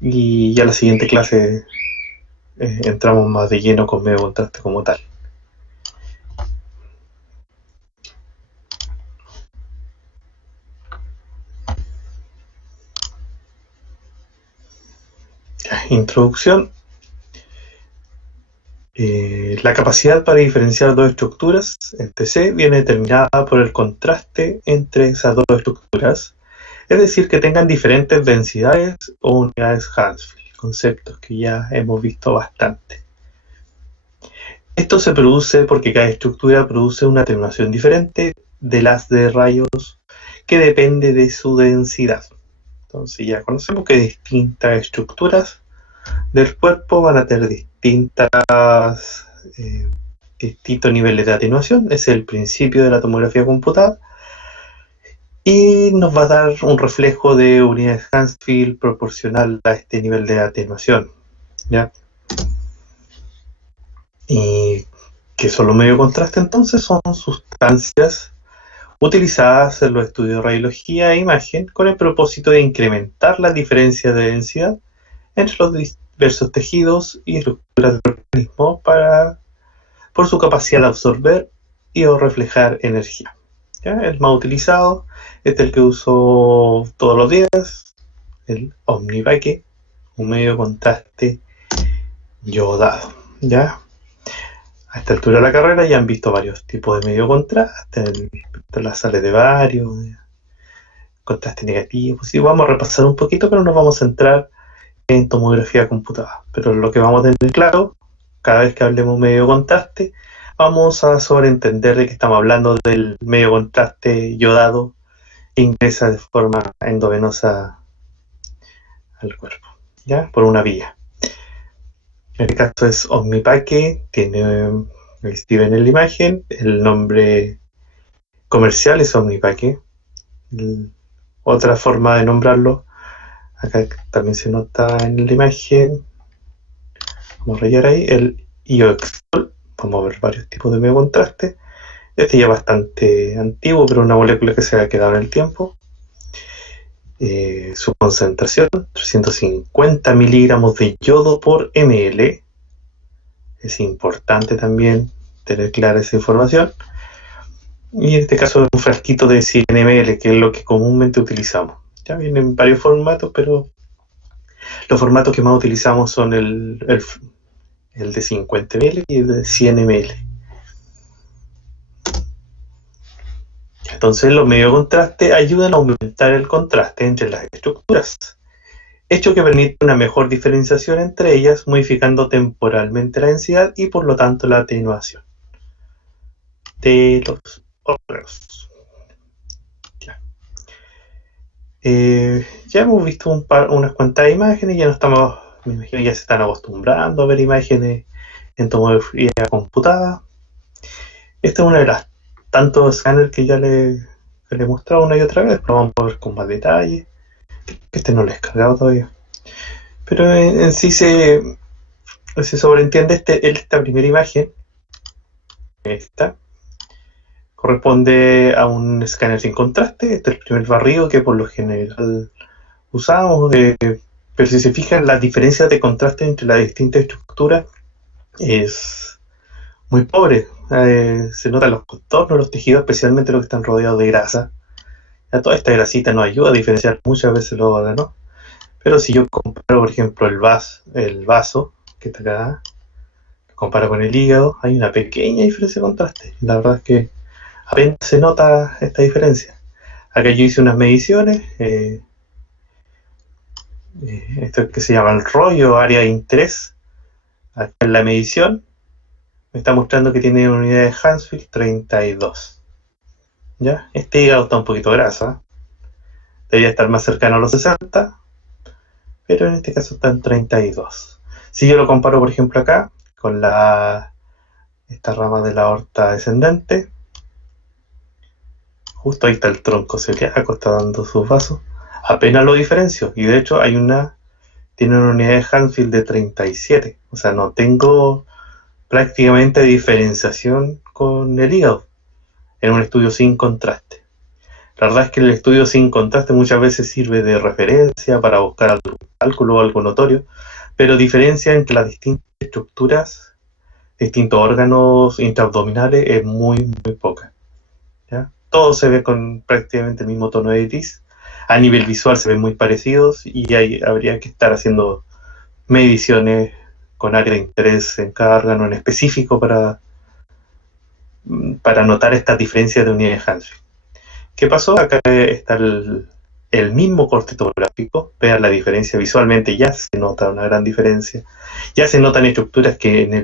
y ya la siguiente clase entramos más de lleno con medio contraste como tal. Introducción. La capacidad para diferenciar dos estructuras entre sí viene determinada por el contraste entre esas dos estructuras, es decir, que tengan diferentes densidades o unidades Hounsfield, conceptos que ya hemos visto bastante. Esto se produce porque cada estructura produce una atenuación diferente del haz de rayos que depende de su densidad. Entonces ya conocemos que distintas estructuras del cuerpo van a tener distintos niveles de atenuación. Ese es el principio de la tomografía computada. Y nos va a dar un reflejo de unidades Hounsfield proporcional a este nivel de atenuación. ¿Ya? ¿Y qué son los medios de contraste entonces? Son sustancias utilizadas en los estudios de radiología e imagen con el propósito de incrementar la diferencia de densidad entre los diversos tejidos y estructuras del organismo por su capacidad de absorber y o reflejar energía. ¿Ya? El más utilizado es el que uso todos los días, el Omnipaque, un medio de contraste yodado. ¿Ya? A esta altura de la carrera ya han visto varios tipos de medio de contraste, las sales de varios, contraste negativo. Sí, vamos a repasar un poquito, pero nos vamos a centrar en tomografía computada. Pero lo que vamos a tener claro, cada vez que hablemos medio de contraste, vamos a sobreentender de que estamos hablando del medio contraste yodado que ingresa de forma endovenosa al cuerpo, ¿ya? Por una vía. En este caso es Omnipaque, tiene, si ven en la imagen, el nombre comercial es Omnipaque. Otra forma de nombrarlo, acá también se nota en la imagen, vamos a rayar ahí, el Ioxol. Vamos a ver varios tipos de medio contraste. Este ya es bastante antiguo, pero una molécula que se ha quedado en el tiempo. Su concentración, 350 miligramos de yodo por ml. Es importante también tener clara esa información. Y en este caso es un frasquito de 100 ml, que es lo que comúnmente utilizamos. Ya vienen varios formatos, pero los formatos que más utilizamos son el de 50 ml y el de 100 ml. Entonces los medios de contraste ayudan a aumentar el contraste entre las estructuras, hecho que permite una mejor diferenciación entre ellas, modificando temporalmente la densidad y por lo tanto la atenuación de los órganos. Ya hemos visto unas cuantas imágenes, ya no estamos, me imagino ya se están acostumbrando a ver imágenes en tomografía computada. Esta es una de las tantos escáneres que ya le he mostrado una y otra vez, pero vamos a ver con más detalle. Este no lo he descargado todavía. Pero en sí se sobreentiende esta primera imagen, esta, corresponde a un escáner sin contraste. Este es el primer barrido que por lo general usamos, pero si se fijan, las diferencias de contraste entre las distintas estructuras es muy pobre. Se notan los contornos, los tejidos, especialmente los que están rodeados de grasa. Ya toda esta grasita nos ayuda a diferenciar muchas veces los órganos. Pero si yo comparo, por ejemplo, el vaso que está acá, lo comparo con el hígado, hay una pequeña diferencia de contraste. La verdad es que apenas se nota esta diferencia. Acá yo hice unas mediciones, esto que se llama el rollo, área de interés. Acá en la medición me está mostrando que tiene unidad de Hounsfield 32. ¿Ya? Este hígado está un poquito grasa, debería estar más cercano a los 60, pero en este caso está en 32. Si yo lo comparo, por ejemplo, acá con esta rama de la aorta descendente, justo ahí está el tronco celíaco, está dando sus vasos, apenas lo diferencio, y de hecho tiene una unidad de Hounsfield de 37, o sea, no tengo prácticamente diferenciación con el hígado en un estudio sin contraste. La verdad es que el estudio sin contraste muchas veces sirve de referencia para buscar algún cálculo o algo notorio, pero diferencia entre las distintas estructuras, distintos órganos intraabdominales es muy poca. ¿Ya? Todo se ve con prácticamente el mismo tono de iris. A nivel visual se ven muy parecidos y habría que estar haciendo mediciones con área de interés en cada órgano en específico para notar estas diferencias de unidades Hansfield. ¿Qué pasó? Acá está el mismo corte tomográfico. Vean la diferencia visualmente, ya se nota una gran diferencia. Ya se notan estructuras que en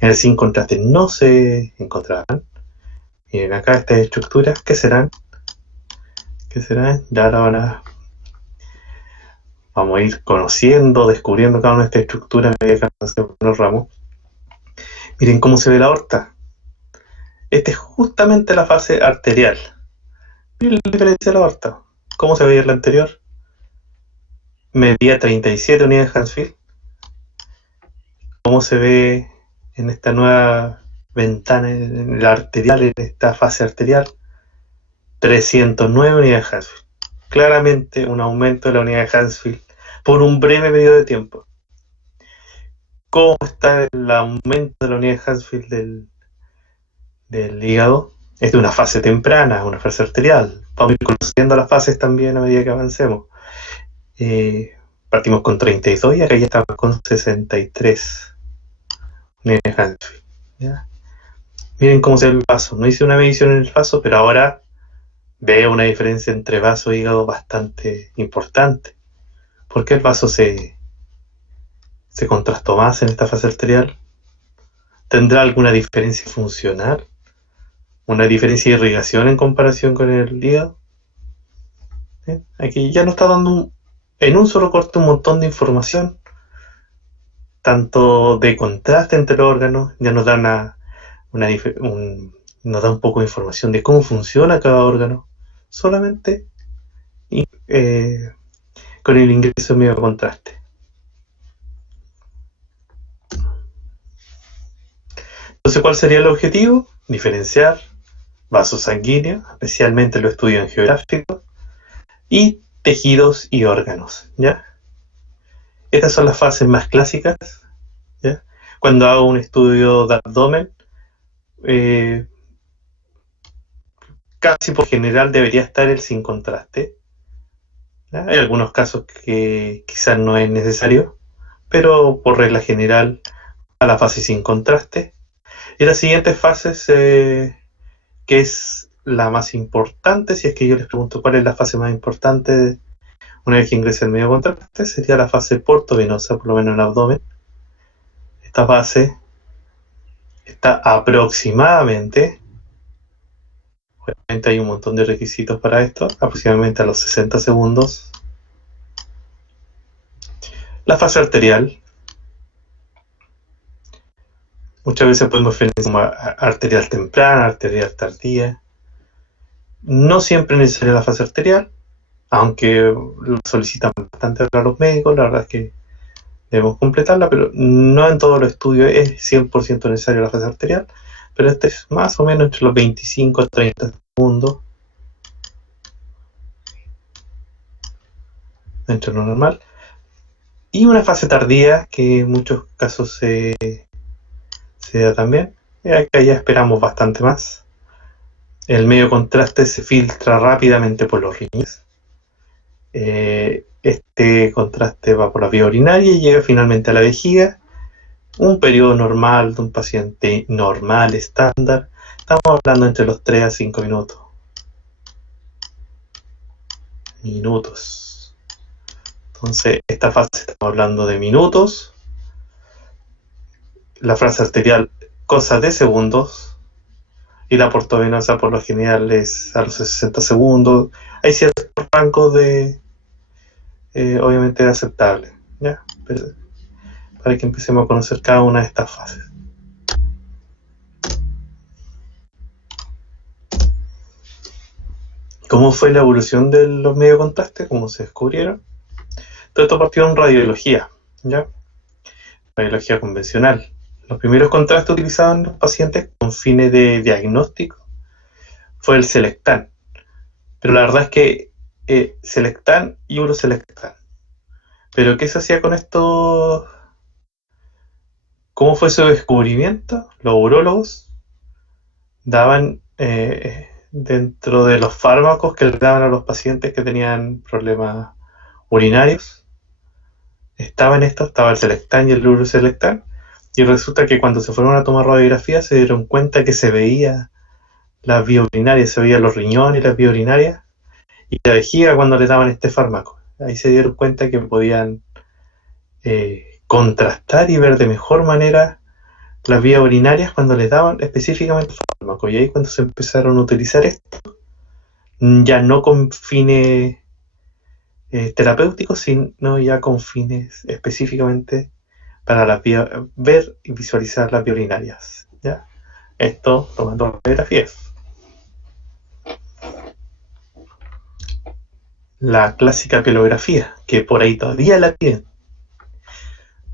el sin contraste no se encontraban. Miren acá estas estructuras, ¿qué serán? ¿Qué serán? Ya ahora vamos a ir conociendo, descubriendo cada una de estas estructuras a medida que avancemos en los ramos. Miren cómo se ve la aorta. Esta es justamente la fase arterial. Miren la diferencia de la aorta. ¿Cómo se veía en la anterior? Medía 37 unidades Hansfield. ¿Cómo se ve en esta nueva ventana, en la arterial, en esta fase arterial? 309 unidades Hansfield. Claramente un aumento de la unidad de Hansfield por un breve periodo de tiempo. ¿Cómo está el aumento de la unidad de Hansfield del hígado? Es de una fase temprana, una fase arterial. Vamos a ir conociendo las fases también a medida que avancemos. Partimos con 32 y acá ya estamos con 63 unidades de Hansfield. ¿Ya? Miren cómo se ve el vaso. No hice una medición en el vaso, pero ahora veo una diferencia entre vaso e hígado bastante importante. ¿Por qué el vaso se contrastó más en esta fase arterial? ¿Tendrá alguna diferencia funcional? ¿Una diferencia de irrigación en comparación con el hígado? ¿Sí? Aquí ya nos está dando en un solo corte un montón de información, tanto de contraste entre los órganos, ya nos da nos da un poco de información de cómo funciona cada órgano, solamente con el ingreso de medio contraste. Entonces, ¿cuál sería el objetivo? Diferenciar vasos sanguíneos, especialmente los estudios angiográficos, y tejidos y órganos, ¿ya? Estas son las fases más clásicas, ¿ya? Cuando hago un estudio de abdomen, casi por general debería estar el sin contraste, ¿ya? Hay algunos casos que quizás no es necesario, pero por regla general a la fase sin contraste. Y las siguientes fases, que es la más importante, si es que yo les pregunto cuál es la fase más importante una vez que ingrese el medio contraste, sería la fase portovenosa, por lo menos en el abdomen. Esta fase está aproximadamente, obviamente hay un montón de requisitos para esto, aproximadamente a los 60 segundos. La fase arterial, muchas veces podemos diferenciar como arterial temprana, arterial tardía. No siempre es necesaria la fase arterial, aunque lo solicitan bastante para los médicos, la verdad es que debemos completarla, pero no en todos los estudios es 100% necesaria la fase arterial, pero este es más o menos entre los 25 a 30 segundos dentro de lo normal. Y una fase tardía que en muchos casos se da también, acá ya esperamos bastante más. El medio contraste se filtra rápidamente por los riñones. Este contraste va por la vía urinaria y llega finalmente a la vejiga. Un periodo normal de un paciente normal, estándar, estamos hablando entre los 3 a 5 minutos. Entonces, esta fase estamos hablando de minutos. La fase arterial, cosas de segundos. Y la portovenosa, por lo general, es a los 60 segundos. Hay ciertos rangos obviamente aceptables, ¿ya? Pero, para que empecemos a conocer cada una de estas fases. ¿Cómo fue la evolución de los medios de contraste? ¿Cómo se descubrieron? Todo esto partió en radiología, ¿ya? Radiología convencional. Los primeros contrastes utilizados en los pacientes con fines de diagnóstico fue el Selectan, Pero la verdad es que Selectan y Uroselectan. ¿Pero qué se hacía con esto? ¿Cómo fue su descubrimiento? Los urólogos daban dentro de los fármacos que le daban a los pacientes que tenían problemas urinarios, estaba el Selectan y el Uroselectan, y resulta que cuando se fueron a tomar radiografía se dieron cuenta que se veía las vías urinarias, se veían los riñones y las vías urinarias, y la vejiga cuando le daban este fármaco. Ahí se dieron cuenta que podían contrastar y ver de mejor manera las vías urinarias cuando les daban específicamente el fármaco. Y ahí cuando se empezaron a utilizar esto, ya no con fines terapéuticos, sino ya con fines específicamente para ver y visualizar las vías urinarias. ¿Ya? Esto tomando radiografías. La clásica pilografía, que por ahí todavía la tienen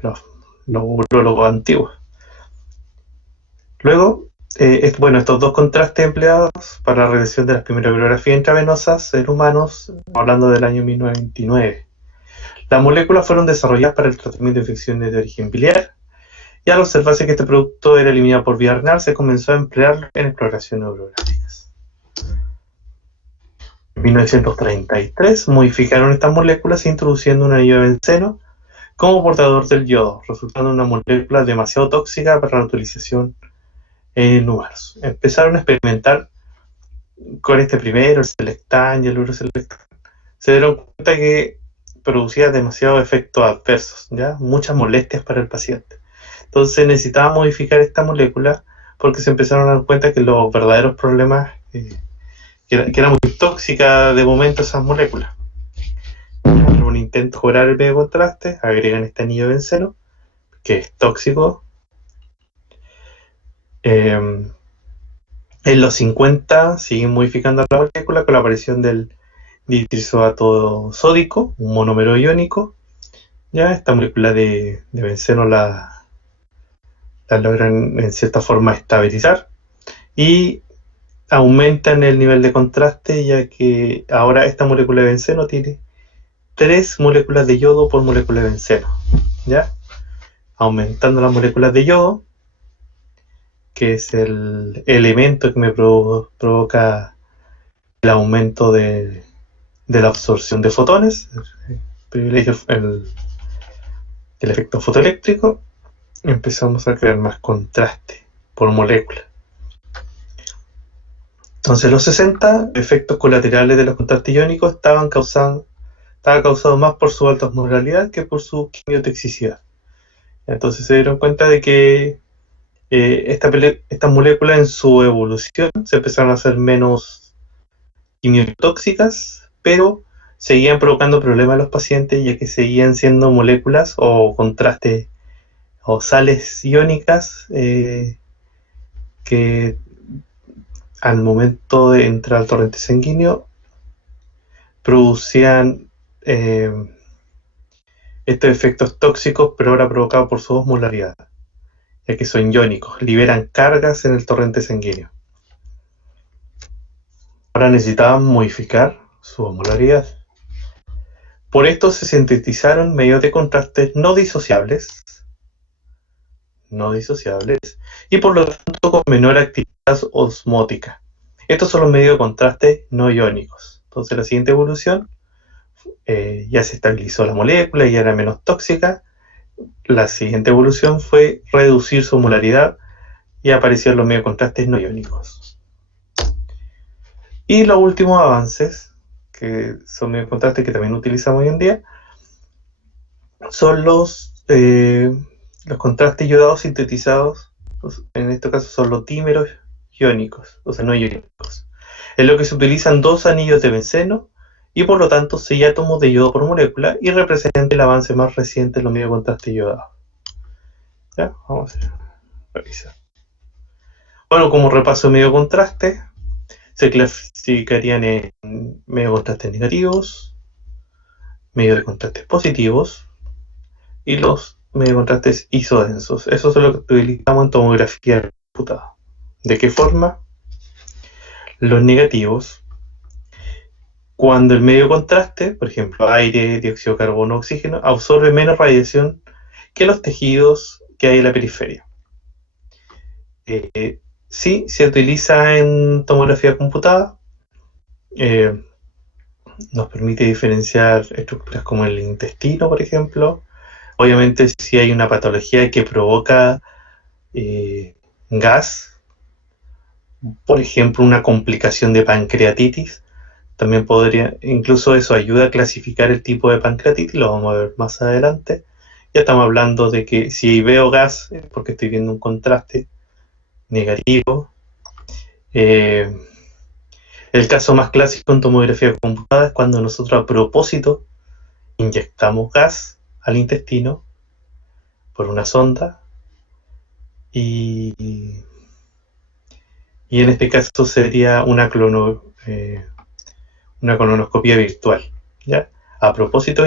los urólogos antiguos. Luego, estos dos contrastes empleados para la realización de las primeras pilografías intravenosas en humanos, hablando del año 1929. Las moléculas fueron desarrolladas para el tratamiento de infecciones de origen biliar, y al observarse que este producto era eliminado por vía renal, se comenzó a emplearlo en exploraciones urográficas. En 1933 modificaron estas moléculas introduciendo un anillo de benceno como portador del yodo, resultando en una molécula demasiado tóxica para la utilización en humanos. Empezaron a experimentar con este primero, el Selectan y el Uroselectan. Se dieron cuenta que producía demasiados efectos adversos, ¿ya? Muchas molestias para el paciente. Entonces necesitaba modificar esta molécula porque se empezaron a dar cuenta que los verdaderos problemas, que era muy tóxica de momento esas moléculas. En un intento de mejorar el medio contraste, agregan este anillo de benceno, que es tóxico. En los 50 siguen modificando la molécula con la aparición del ditrizoato sódico, un monómero iónico. Ya esta molécula de benceno la logran en cierta forma estabilizar y aumentan el nivel de contraste, ya que ahora esta molécula de benceno tiene 3 moléculas de yodo por molécula de benceno, ¿ya? Aumentando las moléculas de yodo, que es el elemento que me provoca el aumento de la absorción de fotones, el efecto fotoeléctrico, empezamos a crear más contraste por molécula. Entonces, en los 60, efectos colaterales de los contrastes iónicos estaba causado más por su alta osmolaridad que por su quimiotoxicidad. Entonces se dieron cuenta de que estas moléculas en su evolución se empezaron a hacer menos quimiotóxicas, pero seguían provocando problemas a los pacientes, ya que seguían siendo moléculas o contrastes o sales iónicas que al momento de entrar al torrente sanguíneo producían estos efectos tóxicos, pero ahora provocados por su osmolaridad, ya que son iónicos, liberan cargas en el torrente sanguíneo. Ahora necesitaban modificar su osmolaridad. Por esto se sintetizaron medios de contrastes no disociables, y por lo tanto con menor actividad osmótica. Estos son los medios de contraste no iónicos. Entonces la siguiente evolución, ya se estabilizó la molécula y ya era menos tóxica. La siguiente evolución fue reducir su molaridad y aparecieron los medios de contrastes no iónicos. Y los últimos avances, que son medios de contraste que también utilizamos hoy en día, son los contrastes iodados sintetizados. En este caso son los dímeros iónicos, o sea, no iónicos, en lo que se utilizan 2 anillos de benceno y por lo tanto 6 átomos de yodo por molécula, y representa el avance más reciente en los medios de contraste iodados. ¿Ya? Vamos a revisar. Bueno, como repaso de medio de contraste, se clasificarían en medios de contraste negativos, medios de contraste positivos y los medios de contrastes isodensos. Eso es lo que utilizamos en tomografía computada. ¿De qué forma? Los negativos Cuando el medio contraste, por ejemplo, aire, dióxido de carbono, oxígeno, absorbe menos radiación que los tejidos que hay en la periferia. Sí, se utiliza en tomografía computada. Eh, Nos permite diferenciar estructuras como el intestino, por ejemplo. Obviamente, si hay una patología que provoca gas, por ejemplo, una complicación de pancreatitis, también podría, incluso eso ayuda a clasificar el tipo de pancreatitis, lo vamos a ver más adelante. Ya estamos hablando de que si veo gas, es porque estoy viendo un contraste negativo. Eh, el caso más clásico en tomografía computada es cuando nosotros a propósito inyectamos gas al intestino por una sonda y, y en este caso sería una colonoscopia virtual. ¿Ya? A propósito,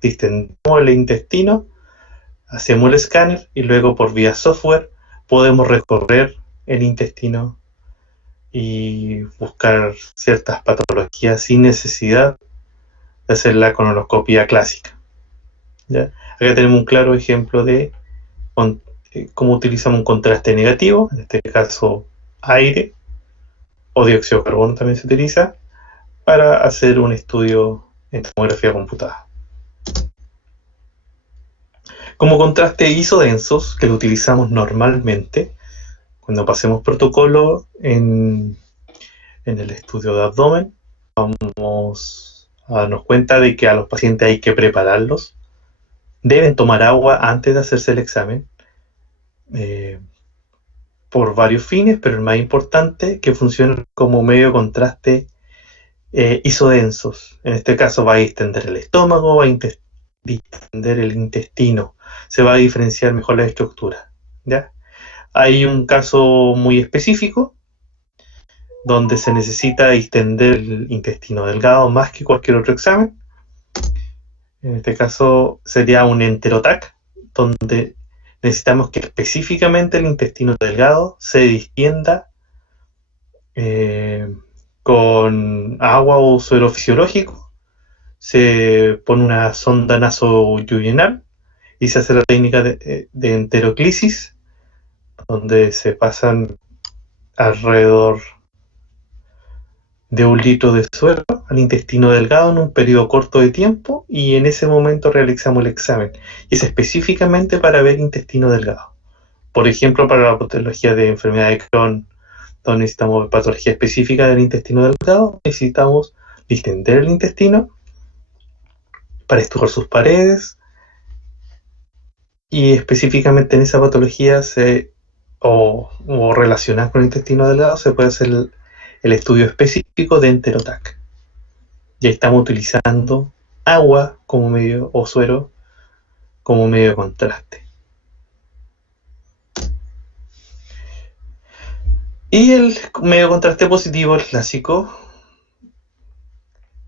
distendemos el intestino, hacemos el escáner y luego por vía software podemos recorrer el intestino y buscar ciertas patologías sin necesidad de hacer la colonoscopia clásica. ¿Ya? Acá tenemos un claro ejemplo de cómo utilizamos un contraste negativo, en este caso aire o dióxido de carbono también se utiliza, para hacer un estudio en tomografía computada. Como contraste isodensos, que lo utilizamos normalmente cuando pasemos protocolo en el estudio de abdomen, vamos a darnos cuenta de que a los pacientes hay que prepararlos. Deben tomar agua antes de hacerse el examen, por varios fines, pero el más importante, que funciona como medio de contraste isodensos. En este caso va a distender el estómago, va a distender el intestino, se va a diferenciar mejor la estructura. ¿Ya? Hay un caso muy específico donde se necesita distender el intestino delgado más que cualquier otro examen. En este caso sería un enterotac, donde necesitamos que específicamente el intestino delgado se distienda con agua o suero fisiológico. Se pone una sonda nasoyuvinal y se hace la técnica de enteroclisis, donde se pasan alrededor de 1 litro de suero al intestino delgado en un periodo corto de tiempo y en ese momento realizamos el examen. Y es específicamente para ver intestino delgado. Por ejemplo, para la patología de enfermedad de Crohn, donde necesitamos patología específica del intestino delgado, necesitamos distender el intestino para estudiar sus paredes y específicamente en esa patología o relacionada con el intestino delgado se puede hacer el estudio específico de enterotac. Ya estamos utilizando agua como medio o suero como medio de contraste. Y el medio de contraste positivo, el clásico,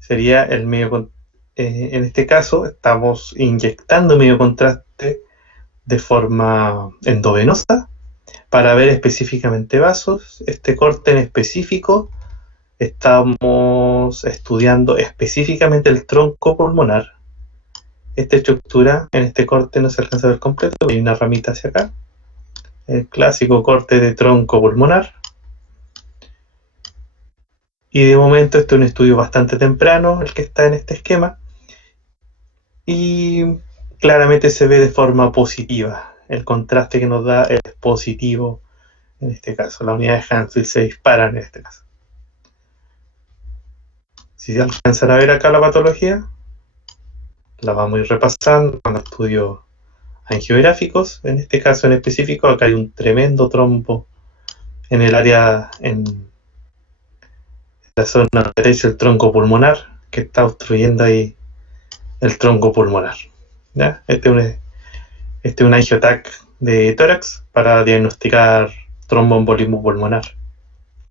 sería el medio en este caso estamos inyectando medio de contraste de forma endovenosa para ver específicamente vasos. Este corte en específico estamos estudiando específicamente el tronco pulmonar. Esta estructura en este corte no se alcanza a ver completo, hay una ramita hacia acá. El clásico corte de tronco pulmonar. Y de momento este es un estudio bastante temprano, el que está en este esquema. Y claramente se ve de forma positiva. El contraste que nos da es positivo en este caso. Las unidades de Hounsfield se disparan en este caso. Si se alcanzan a ver acá la patología, la vamos a ir repasando con estudios angiográficos. En este caso en específico, acá hay un tremendo trombo en el área, en la zona derecha del tronco pulmonar, que está obstruyendo ahí el tronco pulmonar. ¿Ya? Este es un angiotac de tórax para diagnosticar tromboembolismo pulmonar.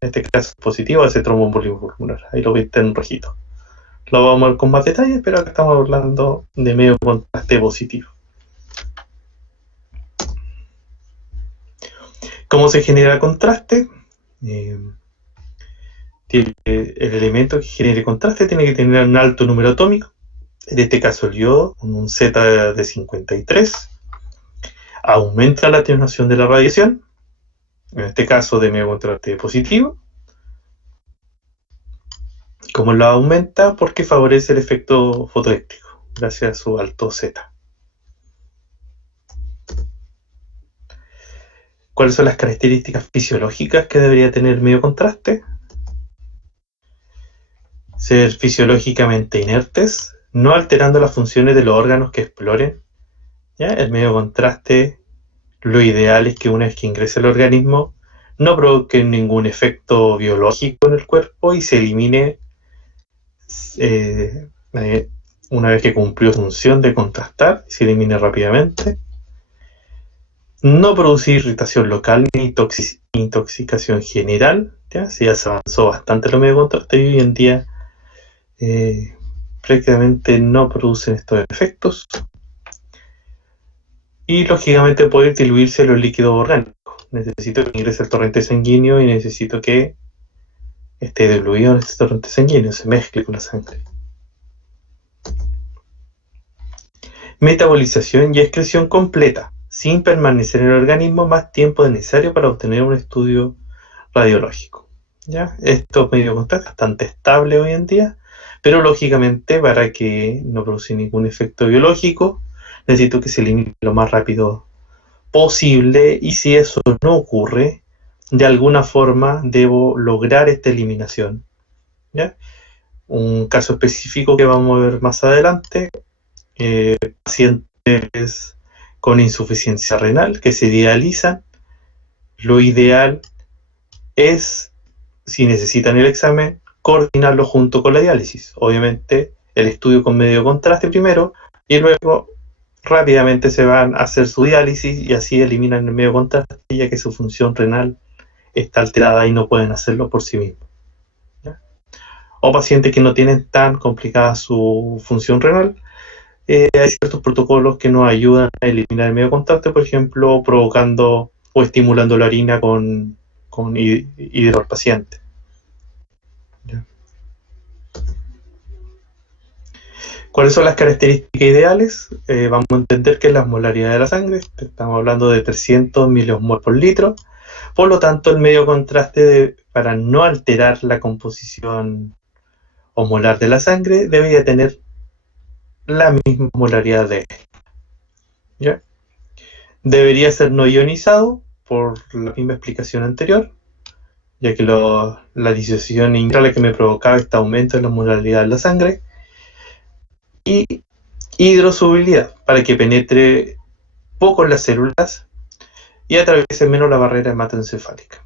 En este caso es positivo ese tromboembolismo pulmonar. Ahí lo viste en rojito. Lo vamos a ver con más detalles, pero acá estamos hablando de medio contraste positivo. ¿Cómo se genera contraste? El elemento que genere contraste tiene que tener un alto número atómico, en este caso el yodo, con un Z de 53, aumenta la atenuación de la radiación, en este caso de medio contraste positivo. Como lo aumenta porque favorece el efecto fotoeléctrico, gracias a su alto Z. ¿Cuáles son las características fisiológicas que debería tener el medio contraste? Ser fisiológicamente inertes, no alterando las funciones de los órganos que exploren. ¿Ya? El medio contraste, lo ideal es que una vez que ingrese al organismo, no provoque ningún efecto biológico en el cuerpo y se elimine una vez que cumplió su función de contrastar, se elimine rápidamente. No producir irritación local ni intoxicación general. ¿Ya? Si ya se avanzó bastante los medios de contraste y hoy en día prácticamente no producen estos efectos. Y lógicamente puede diluirse los líquidos orgánicos. Necesito que ingrese al torrente sanguíneo y necesito que esté diluido en este torrente sanguíneo, se mezcle con la sangre. Metabolización y excreción completa, sin permanecer en el organismo más tiempo del necesario para obtener un estudio radiológico. ¿Ya? Estos medios de contraste bastante estables hoy en día, pero lógicamente para que no produzca ningún efecto biológico, necesito que se elimine lo más rápido posible, y si eso no ocurre, de alguna forma debo lograr esta eliminación. ¿Ya? Un caso específico que vamos a ver más adelante, pacientes con insuficiencia renal que se dializan. Lo ideal es, si necesitan el examen, coordinarlo junto con la diálisis. Obviamente el estudio con medio contraste primero y luego rápidamente se van a hacer su diálisis y así eliminan el medio contraste, ya que su función renal está alterada y no pueden hacerlo por sí mismos. ¿Ya? O pacientes que no tienen tan complicada su función renal, hay ciertos protocolos que nos ayudan a eliminar el medio contraste, por ejemplo, provocando o estimulando la orina con hidro al paciente. ¿Ya? ¿Cuáles son las características ideales? Vamos a entender que es la osmolaridad de la sangre, estamos hablando de 300 miliosmol por litro, por lo tanto el medio contraste, para no alterar la composición osmolar de la sangre, debería tener la misma osmolaridad de él. ¿Ya? Debería ser no ionizado, por la misma explicación anterior, ya que la disociación inicial la que me provocaba este aumento en la osmolaridad de la sangre. Y hidrosolubilidad, para que penetre poco en las células y atraviese menos la barrera hematoencefálica.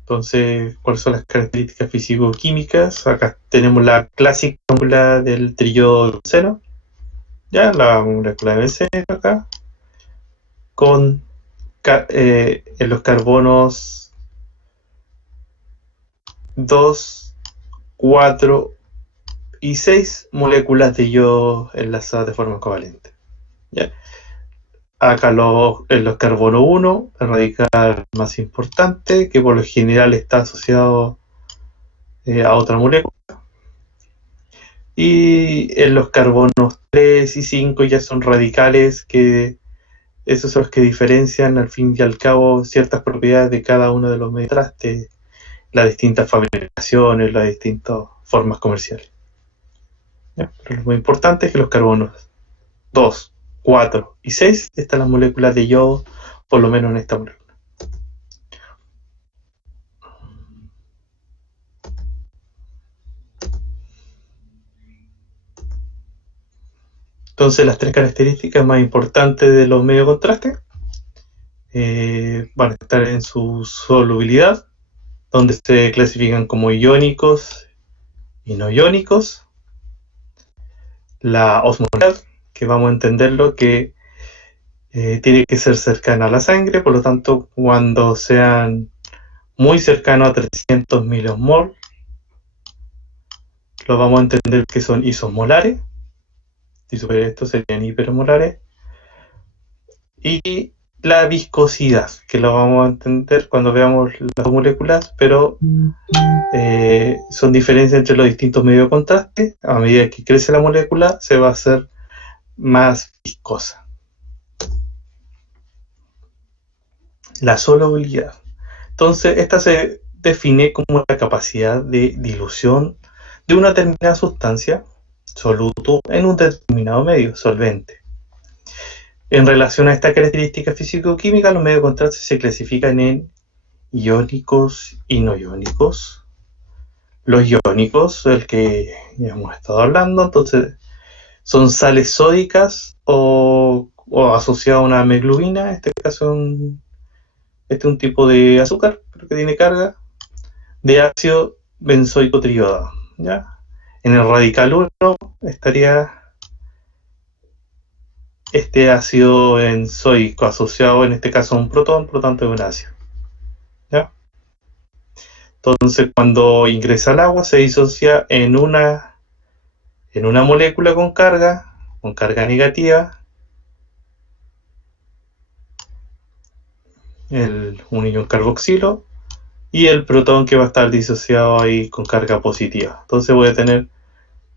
Entonces, ¿cuáles son las características físico-químicas? Acá tenemos la clásica fórmula del triyodo de benceno, ya la molécula de benceno acá, con en los carbonos 2, 4 y 6 moléculas de yodo enlazadas de forma covalente. ¿Ya? Acá en los carbono 1, el radical más importante, que por lo general está asociado a otra molécula. Y en los carbonos 3 y 5 ya son radicales, que esos son los que diferencian al fin y al cabo ciertas propiedades de cada uno de los medios de contraste, las distintas fabricaciones, las distintas formas comerciales. ¿Ya? Pero lo muy importante es que los carbonos 2, 4 y 6 están las moléculas de yodo, por lo menos en esta molécula. Entonces, las tres características más importantes de los medios de contraste van a estar en su solubilidad, donde se clasifican como iónicos y no iónicos. La osmolaridad, que vamos a entenderlo que tiene que ser cercana a la sangre, por lo tanto, cuando sean muy cercanos a 300 miliosmol, lo vamos a entender que son isosmolares, y sobre esto serían hipermolares. Y la viscosidad, que lo vamos a entender cuando veamos las moléculas, pero son diferencias entre los distintos medios de contraste. A medida que crece la molécula, se va a hacer más viscosa. La solubilidad. Entonces, esta se define como la capacidad de dilución de una determinada sustancia, soluto, en un determinado medio, solvente. En relación a esta característica físico-química, los medios de contraste se clasifican en iónicos y no iónicos. Los iónicos, el que ya hemos estado hablando, entonces son sales sódicas o asociadas a una hemoglobina, en este caso este es un tipo de azúcar, pero que tiene carga de ácido benzoico triiodado, ¿ya? En el radical 1 estaría este ácido benzoico asociado en este caso a un protón, por lo tanto es un ácido, ¿ya? Entonces cuando ingresa al agua se disocia en una molécula con carga negativa, un ion carboxilo, y el protón que va a estar disociado ahí con carga positiva. Entonces voy a tener,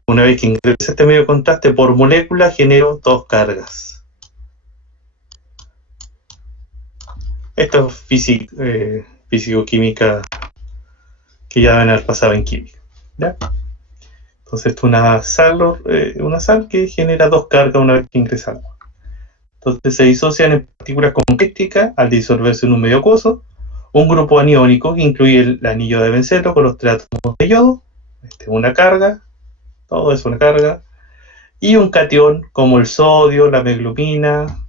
una vez que ingrese este medio de contraste, por molécula genero dos cargas. Esto es físico-química que ya deben haber pasado en química, ¿ya? Entonces esto es una sal que genera dos cargas una vez que ingresa al agua. Entonces se disocian en partículas concréticas al disolverse en un medio acuoso. Un grupo aniónico que incluye el anillo de benceno con los 3 átomos de yodo, una carga, todo es una carga, y un catión como el sodio, la hemoglobina,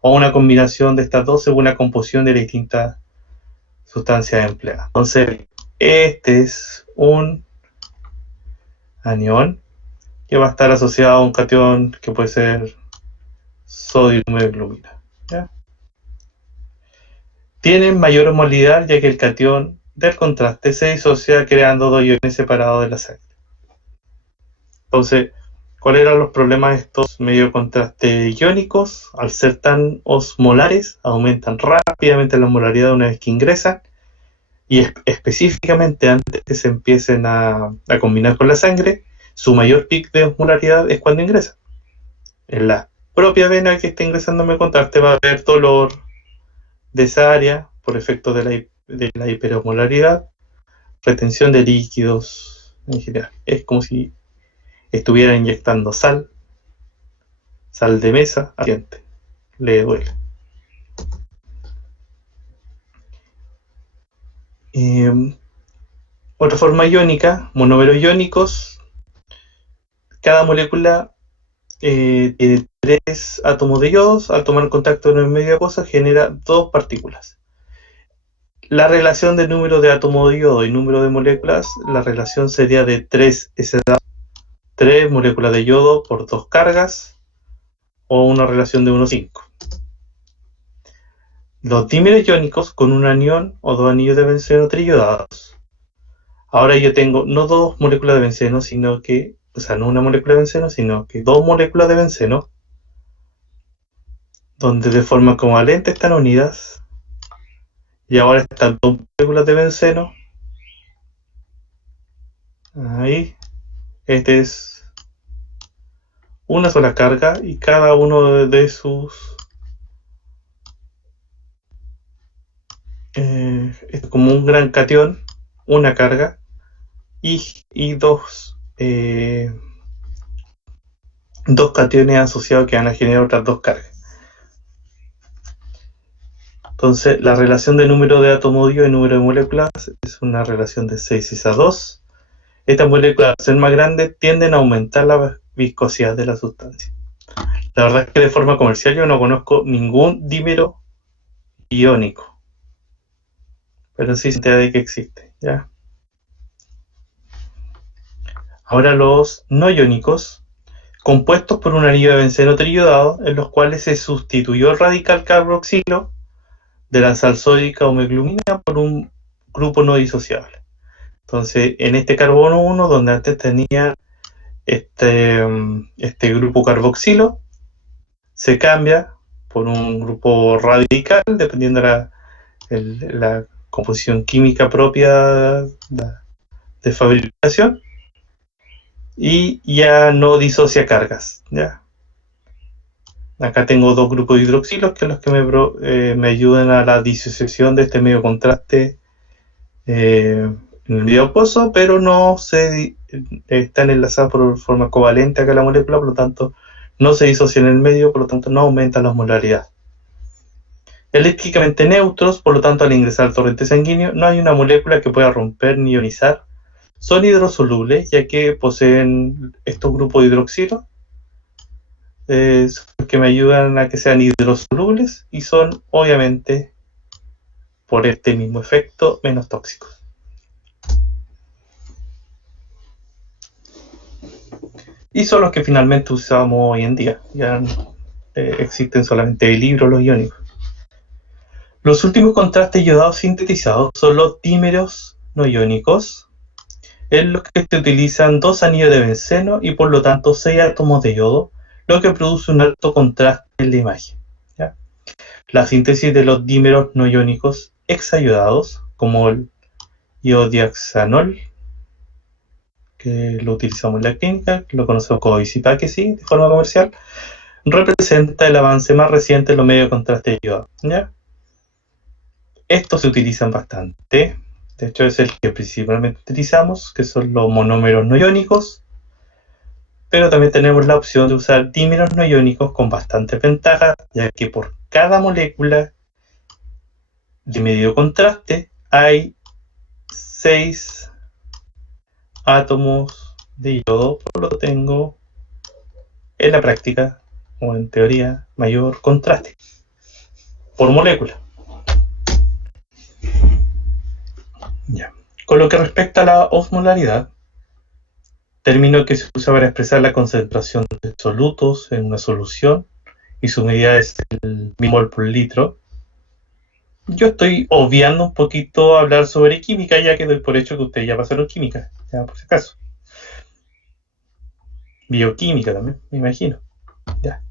o una combinación de estas dos según la composición de las distintas sustancias empleadas. Entonces, este es un anión que va a estar asociado a un catión que puede ser sodio y hemoglobina, ¿ya? Tienen mayor homogeneidad ya que el catión del contraste se disocia creando dos iones separados de la sangre. Entonces, ¿cuáles eran los problemas de estos medios de contraste iónicos? Al ser tan osmolares, aumentan rápidamente la molaridad una vez que ingresan, y específicamente antes que se empiecen a combinar con la sangre, su mayor pico de osmolaridad es cuando ingresan. En la propia vena que está ingresando en contraste va a haber dolor de esa área por efecto de la hiperosmolaridad, retención de líquidos en general. Es como si estuviera inyectando sal de mesa al paciente, le duele. Otra forma iónica, monómeros iónicos. Cada molécula tiene 3 átomos de yodos. Al tomar contacto en el medio acuoso genera 2 partículas. La relación de número de átomos de yodo y número de moléculas, la relación sería de 3S, 3 moléculas de yodo por 2 cargas, o una relación de 1,5. Los dímeros iónicos con un anión o 2 anillos de benceno triiodados. Ahora yo tengo no 2 moléculas de benceno, no una molécula de benceno, sino que 2 moléculas de benceno, donde de forma covalente están unidas, y ahora están 2 moléculas de benceno. Ahí, este es una sola carga, y cada uno de sus es como un gran catión, una carga, y dos cationes asociados que van a generar otras 2 cargas. Entonces, la relación de número de átomos y número de moléculas es una relación de 6:2. Estas moléculas, al ser más grandes, tienden a aumentar la viscosidad de la sustancia. La verdad es que de forma comercial yo no conozco ningún dímero iónico, pero sí se entera de que existe, ¿ya? Ahora los no iónicos, compuestos por un anillo de benceno triiodado, en los cuales se sustituyó el radical carboxilo de la sal sódica o hemoglobina por un grupo no disociable. Entonces, en este carbono 1, donde antes tenía este grupo carboxilo, se cambia por un grupo radical, dependiendo de la composición química propia de fabricación, y ya no disocia cargas, ¿ya? Acá tengo dos grupos de hidroxilos, que son los que me ayudan a la disociación de este medio contraste en el medio acuoso, pero no están enlazados por forma covalente acá a la molécula, por lo tanto no se disocian en el medio, por lo tanto no aumentan la molaridad. Eléctricamente neutros, por lo tanto al ingresar al torrente sanguíneo no hay una molécula que pueda romper ni ionizar. Son hidrosolubles, ya que poseen estos grupos de hidroxilo, son los que me ayudan a que sean hidrosolubles y son, obviamente, por este mismo efecto, menos tóxicos. Y son los que finalmente usamos hoy en día. Ya existen solamente libros los iónicos. Los últimos contrastes iodados sintetizados son los dímeros no iónicos, en los que se utilizan 2 anillos de benceno y por lo tanto 6 átomos de yodo, lo que produce un alto contraste en la imagen, ¿ya? La síntesis de los dímeros no iónicos hexaiodados, como el iodiaxanol, que lo utilizamos en la clínica, lo conocemos como Visipacesi de forma comercial, representa el avance más reciente en los medios de contraste iodados, ¿ya? Estos se utilizan bastante, de hecho es el que principalmente utilizamos, que son los monómeros no iónicos, pero también tenemos la opción de usar dímeros no iónicos con bastante ventaja, ya que por cada molécula de medio contraste hay 6 átomos de yodo, por lo que tengo en la práctica, o en teoría, mayor contraste por molécula. Ya. Con lo que respecta a la osmolaridad, término que se usa para expresar la concentración de solutos en una solución y su medida es el milmol por litro. Yo estoy obviando un poquito hablar sobre química, ya que doy por hecho que ustedes ya pasaron química, ya por si acaso. Bioquímica también, me imagino. Ya.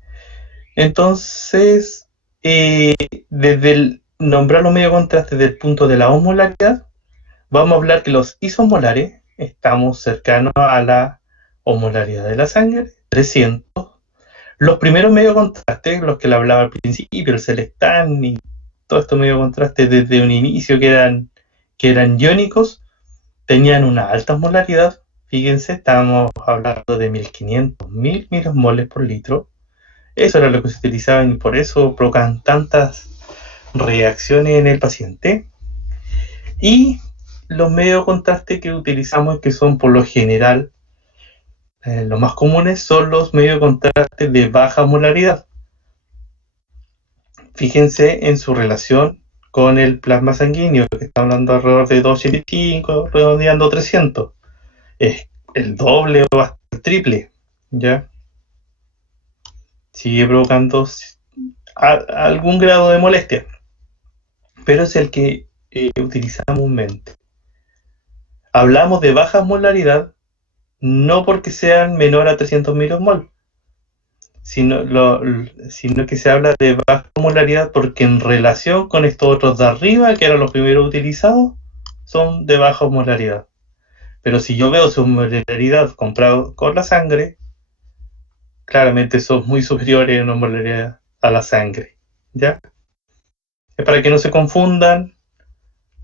Entonces, desde el nombrar los medios de contraste desde el punto de la osmolaridad, vamos a hablar que los isomolares estamos cercanos a la osmolaridad de la sangre, 300. Los primeros medios de contraste, los que le hablaba al principio, el Selectan y todos estos medios de contraste desde un inicio que eran iónicos, tenían una alta osmolaridad. Fíjense, estábamos hablando de 1500, 1000 milimoles por litro. Eso era lo que se utilizaba y por eso provocan tantas reacciones en el paciente. Y los medios de contraste que utilizamos, que son por lo general los más comunes, son los medios de contraste de baja osmolaridad. Fíjense en su relación con el plasma sanguíneo, que está hablando alrededor de 285, redondeando 300. Es el doble o hasta el triple, ¿ya? Sigue provocando algún grado de molestia, pero es el que utilizamos comúnmente. Hablamos de baja osmolaridad no porque sean menor a 300 milosmol, sino que se habla de baja osmolaridad porque en relación con estos otros de arriba, que eran los primeros utilizados, son de baja osmolaridad. Pero si yo veo su osmolaridad comparado con la sangre, claramente son muy superiores en osmolaridad a la sangre, ¿ya? Es para que no se confundan.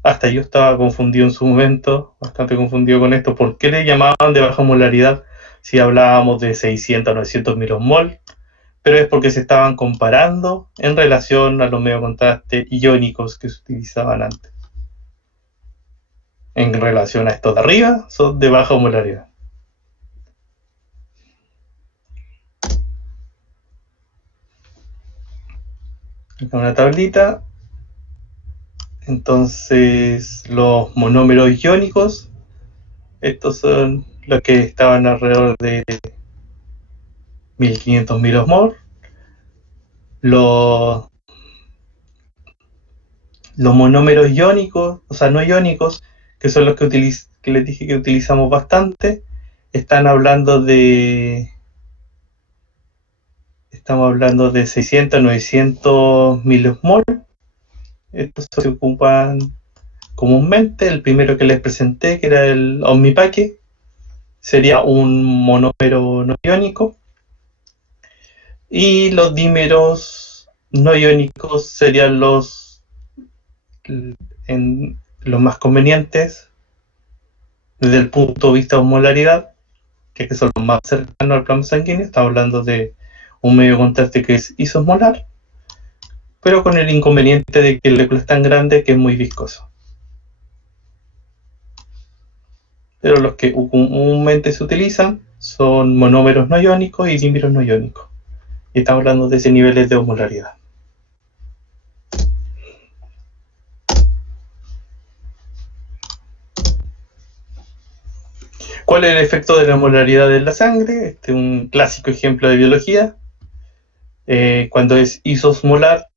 Hasta yo estaba confundido en su momento, bastante confundido con esto. ¿Por qué le llamaban de baja osmolaridad si hablábamos de 600 o 900 milosmol? Pero es porque se estaban comparando en relación a los medios de contraste iónicos que se utilizaban antes. En relación a estos de arriba, son de baja osmolaridad. Acá una tablita. Entonces, los monómeros iónicos, estos son los que estaban alrededor de 1500 milosmol. Los monómeros iónicos, o sea, no iónicos, que son los que les dije que utilizamos bastante, están hablando de estamos hablando de 600 a 900 milimol. Estos se ocupan comúnmente. El primero que les presenté, que era el Omnipaque, sería un monómero no iónico. Y los dímeros no iónicos serían los más convenientes desde el punto de vista de osmolaridad, que son los más cercanos al plasma sanguíneo. Estamos hablando de un medio de contraste que es isosmolar, pero con el inconveniente de que el molécula es tan grande que es muy viscoso. Pero los que comúnmente se utilizan son monómeros no iónicos y dímeros no iónicos. Y estamos hablando de ese niveles de osmolaridad. ¿Cuál es el efecto de la osmolaridad en la sangre? Este es un clásico ejemplo de biología. Cuando es isosmolar,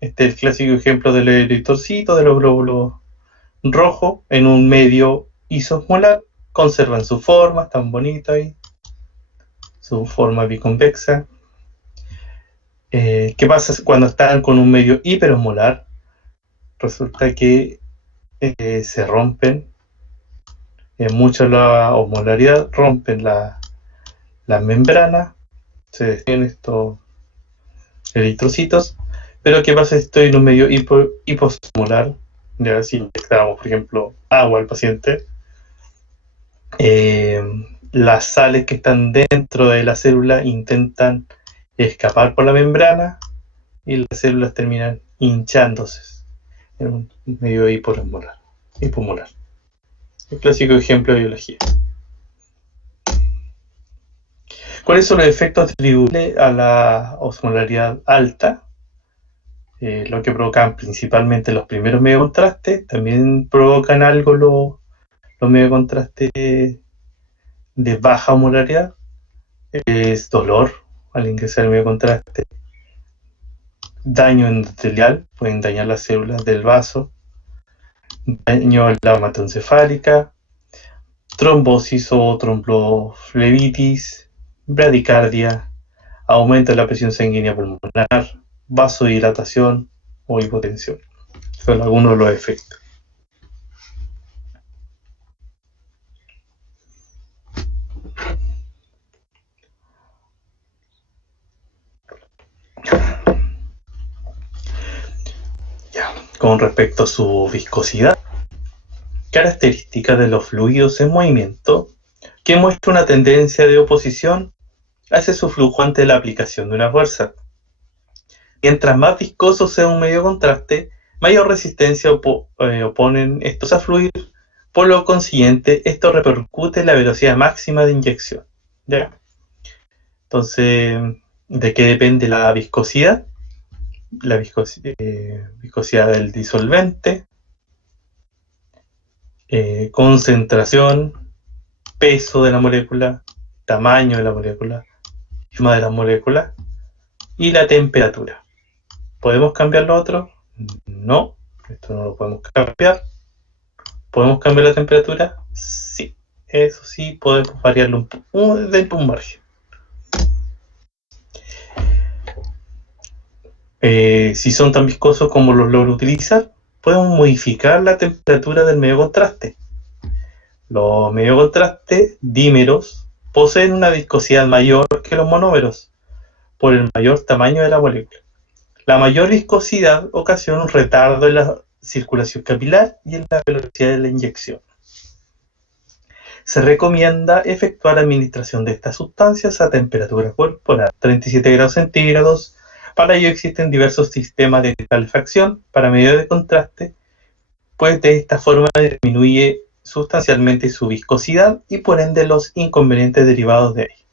este es el clásico ejemplo del eritrocito, de los glóbulos rojos, en un medio isosmolar, conservan su forma, están bonitos ahí, su forma biconvexa. ¿Qué pasa cuando están con un medio hiperosmolar? Resulta que se rompen, mucho la osmolaridad, rompen la membrana, se destruyen estos eritrocitos. Pero ¿qué pasa si estoy en un medio hiposmolar? Ya, si inyectamos, por ejemplo, agua al paciente, las sales que están dentro de la célula intentan escapar por la membrana y las células terminan hinchándose en un medio hipomolar. El clásico ejemplo de biología. ¿Cuáles son los efectos atribuibles a la osmolaridad alta? Lo que provocan principalmente los primeros medios de contraste. También provocan algo los medios de contraste de baja osmolaridad. Es dolor al ingresar el medio de contraste, daño endotelial, pueden dañar las células del vaso, daño a la hematoencefálica, trombosis o tromboflebitis, bradicardia, aumento de la presión sanguínea pulmonar, vasodilatación o hipotensión. Son algunos de los efectos. Con respecto a su viscosidad, característica de los fluidos en movimiento que muestra una tendencia de oposición hacia su flujo ante la aplicación de una fuerza. Mientras más viscoso sea un medio de contraste, mayor resistencia oponen estos a fluir. Por lo consiguiente, esto repercute en la velocidad máxima de inyección. ¿Ya? Entonces, ¿de qué depende la viscosidad? La viscosidad del disolvente, concentración, peso de la molécula, tamaño de la molécula, forma de la molécula y la temperatura. ¿Podemos cambiar lo otro? No, esto no lo podemos cambiar. ¿Podemos cambiar la temperatura? Sí, eso sí, podemos variarlo dentro de un margen. Si son tan viscosos como los logro utilizar, podemos modificar la temperatura del medio de contraste. Los medios de contraste dímeros poseen una viscosidad mayor que los monómeros por el mayor tamaño de la molécula. La mayor viscosidad ocasiona un retardo en la circulación capilar y en la velocidad de la inyección. Se recomienda efectuar la administración de estas sustancias a temperatura corporal, 37 grados centígrados. Para ello existen diversos sistemas de calefacción para medios de contraste, pues de esta forma disminuye sustancialmente su viscosidad y por ende los inconvenientes derivados de ello.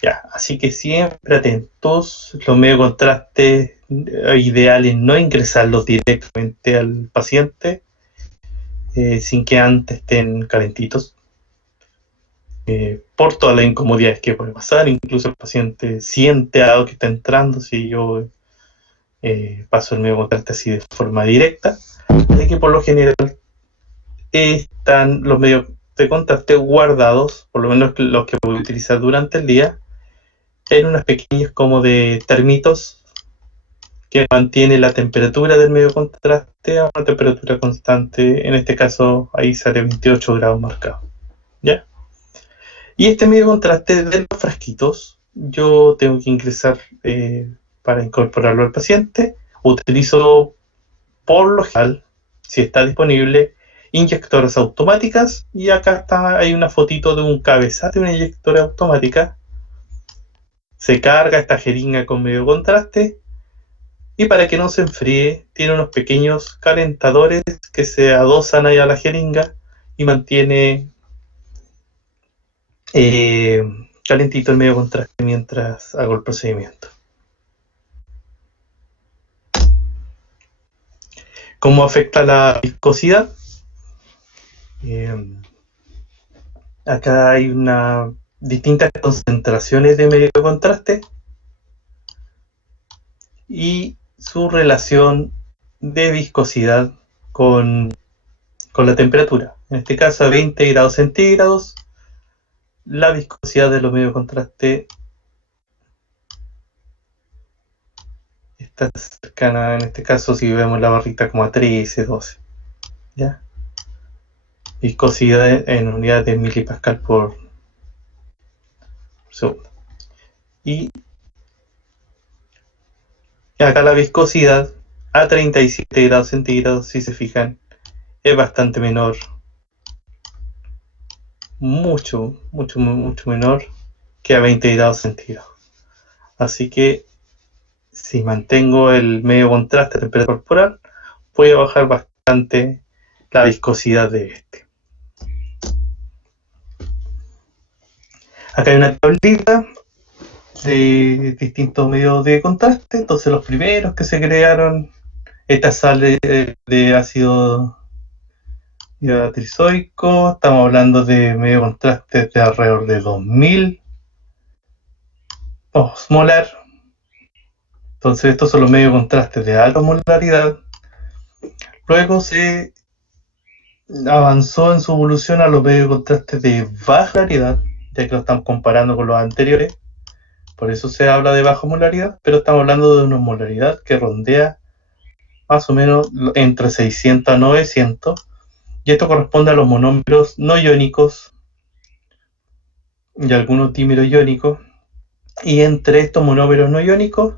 Ya, así que siempre atentos, los medios de contraste ideales no ingresarlos directamente al paciente sin que antes estén calentitos, por todas las incomodidades que puede pasar. Incluso el paciente siente algo que está entrando si yo paso el medio de contraste así de forma directa. Así que por lo general están los medios de contraste guardados, por lo menos los que voy a utilizar durante el día, en unas pequeñas como de termitos que mantiene la temperatura del medio contraste a una temperatura constante. En este caso ahí sale 28 grados marcado, ¿ya? Y este medio contraste de los frasquitos yo tengo que ingresar para incorporarlo al paciente. Utilizo por lo general, si está disponible, inyectoras automáticas, y acá está, hay una fotito de un cabezazo de una inyectora automática. Se carga esta jeringa con medio contraste y para que no se enfríe tiene unos pequeños calentadores que se adosan ahí a la jeringa y mantiene calentito el medio contraste mientras hago el procedimiento. ¿Cómo afecta la viscosidad? Acá hay distintas concentraciones de medio contraste y su relación de viscosidad con la temperatura. En este caso a 20 grados centígrados, la viscosidad de los medios de contraste está cercana, en este caso si vemos la barrita, como a 13, 12. ¿Ya? Viscosidad en unidades de milipascal por segundo. Y acá la viscosidad a 37 grados centígrados, si se fijan, es bastante menor. Mucho menor que a 20 grados centígrados. Así que si mantengo el medio contraste a temperatura corporal, puede bajar bastante la viscosidad de este. Acá hay una tablita de distintos medios de contraste. Entonces los primeros que se crearon, esta sale de ácido trizoico. Estamos hablando de medio contraste de alrededor de 2000 osmolar. Entonces estos son los medios contrastes de alta molaridad. Luego se avanzó en su evolución a los medios contrastes de baja molaridad, ya que lo estamos comparando con los anteriores. Por eso se habla de baja molaridad, pero estamos hablando de una molaridad que rondea más o menos entre 600 a 900, y esto corresponde a los monómeros no iónicos y algunos dímeros iónicos. Y entre estos monómeros no iónicos,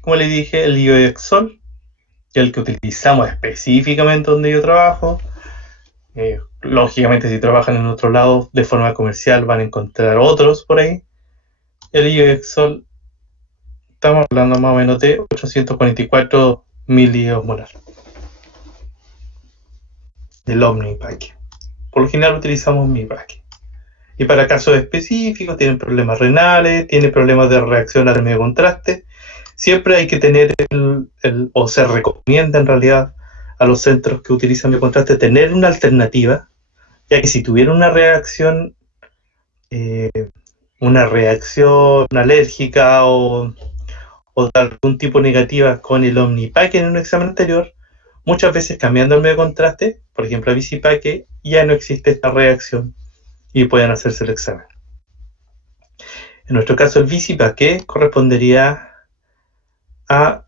como les dije, el iohexol, que es el que utilizamos específicamente donde yo trabajo. Lógicamente, si trabajan en otro lado de forma comercial, van a encontrar otros por ahí. El iohexol, estamos hablando más o menos de 844 miliosmolar del Omnipaque. Por lo general utilizamos Omnipaque. Y para casos específicos, tienen problemas renales, tienen problemas de reacción al medio contraste, siempre hay que tener o se recomienda en realidad a los centros que utilizan medio contraste tener una alternativa, ya que si tuviera una reacción alérgica o de algún tipo negativa con el Omnipaque en un examen anterior, muchas veces cambiando el medio contraste, por ejemplo a Visipaque, ya no existe esta reacción y pueden hacerse el examen. En nuestro caso el Visipaque correspondería a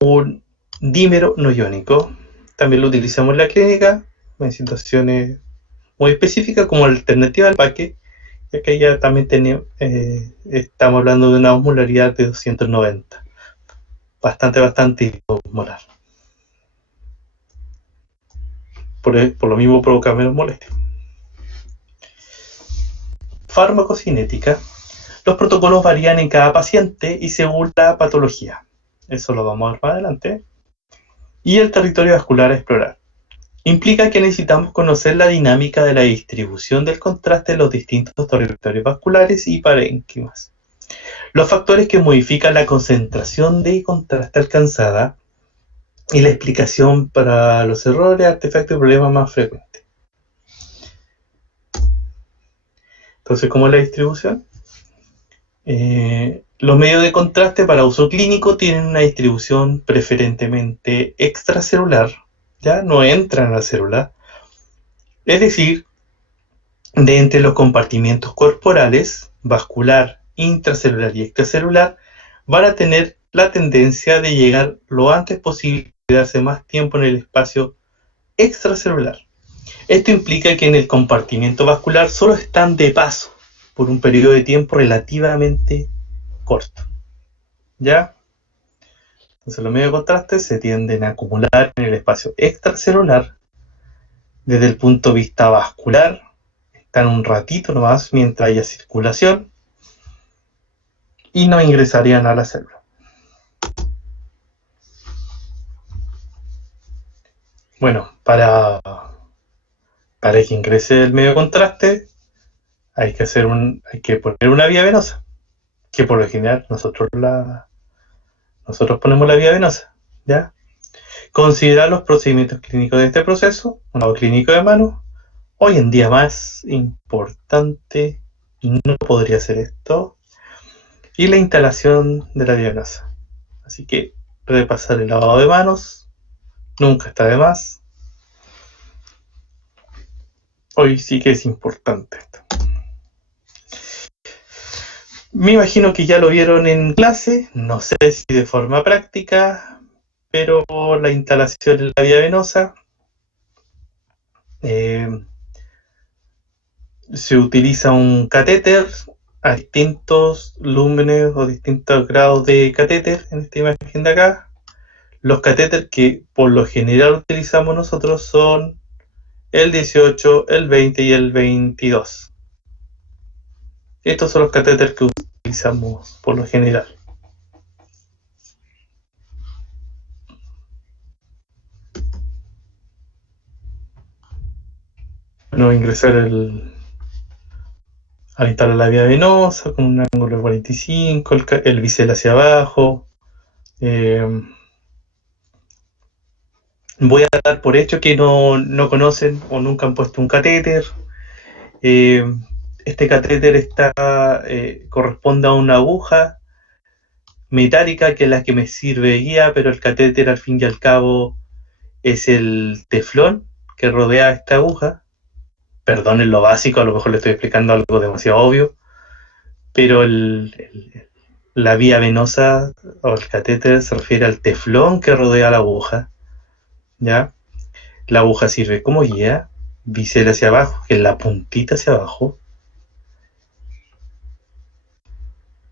un dímero no iónico. También lo utilizamos en la clínica en situaciones muy específicas como alternativa al paque, ya que ya también estamos hablando de una osmolaridad de 290, bastante osmolar. Por lo mismo provoca menos molestia. Farmacocinética. Los protocolos varían en cada paciente y según la patología. Eso lo vamos a ver más adelante. Y el territorio vascular a explorar. Implica que necesitamos conocer la dinámica de la distribución del contraste en los distintos territorios vasculares y parénquimas. Los factores que modifican la concentración de contraste alcanzada y la explicación para los errores, artefactos y problemas más frecuentes. Entonces, ¿cómo es la distribución? Los medios de contraste para uso clínico tienen una distribución preferentemente extracelular, ya no entran a la célula, es decir, de entre los compartimentos corporales, vascular, intracelular y extracelular van a tener la tendencia de llegar lo antes posible y quedarse más tiempo en el espacio extracelular. Esto implica que en el compartimiento vascular solo están de paso por un periodo de tiempo relativamente corto. ¿Ya? Entonces los medios de contraste se tienden a acumular en el espacio extracelular. Desde el punto de vista vascular, están un ratito nomás mientras haya circulación y no ingresarían a la célula. Bueno, para que ingrese el medio de contraste hay que poner una vía venosa, que por lo general nosotros ponemos la vía venosa, ¿ya? Considerar los procedimientos clínicos de este proceso, un lado clínico de mano. Hoy en día más importante no podría ser esto, y la instalación de la vía venosa. Así que repasar el lavado de manos nunca está de más. Hoy sí que es importante esto. Me imagino que ya lo vieron en clase, no sé si de forma práctica, pero la instalación de la vía venosa se utiliza un catéter a distintos lúmenes o distintos grados de catéter en esta imagen de acá. Los catéteres que por lo general utilizamos nosotros son el 18, el 20 y el 22. Estos son los catéteres que utilizamos por lo general. Bueno, ingresar al instalar la vía venosa con un ángulo de 45, el bisel hacia abajo. Voy a dar por hecho que no conocen o nunca han puesto un catéter. Este catéter corresponde a una aguja metálica que es la que me sirve de guía, pero el catéter al fin y al cabo es el teflón que rodea esta aguja. Perdonen lo básico, a lo mejor le estoy explicando algo demasiado obvio, pero la vía venosa o el catéter se refiere al teflón que rodea la aguja, ¿ya? La aguja sirve como guía, bisel hacia abajo, que es la puntita hacia abajo,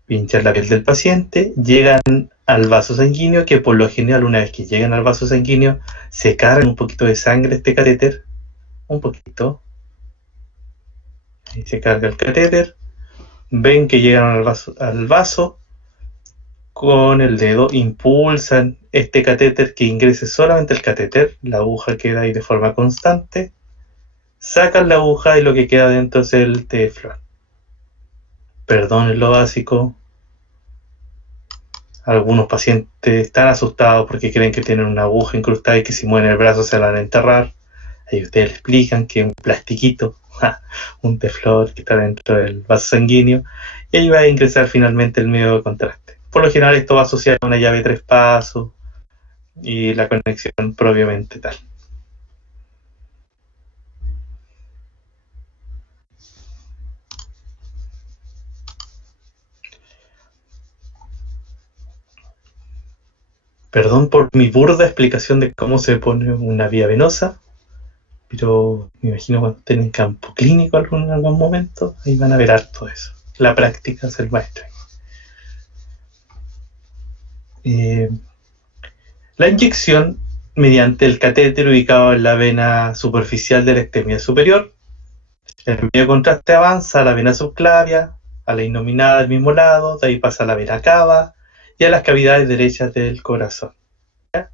pinchar la piel del paciente, llegan al vaso sanguíneo, que por lo general una vez que llegan al vaso sanguíneo se carga un poquito de sangre este catéter, un poquito, y se carga el catéter, ven que llegan al vaso, con el dedo impulsan este catéter que ingrese solamente el catéter, la aguja queda ahí de forma constante, sacan la aguja y lo que queda dentro es el teflón. Perdonen lo básico. Algunos pacientes están asustados porque creen que tienen una aguja incrustada y que si mueven el brazo se la van a enterrar. Ahí ustedes le explican que es un plastiquito, un teflón que está dentro del vaso sanguíneo, y ahí va a ingresar finalmente el medio de contraste. Por lo general esto va asociado a una llave de 3 pasos y la conexión propiamente tal. Perdón por mi burda explicación de cómo se pone una vía venosa, pero me imagino cuando estén en campo clínico en algún momento, ahí van a ver harto eso. La práctica es el maestro. La inyección mediante el catéter ubicado en la vena superficial de la extremidad superior. El medio de contraste avanza a la vena subclavia, a la innominada del mismo lado, de ahí pasa a la vena cava y a las cavidades derechas del corazón. ¿Ya?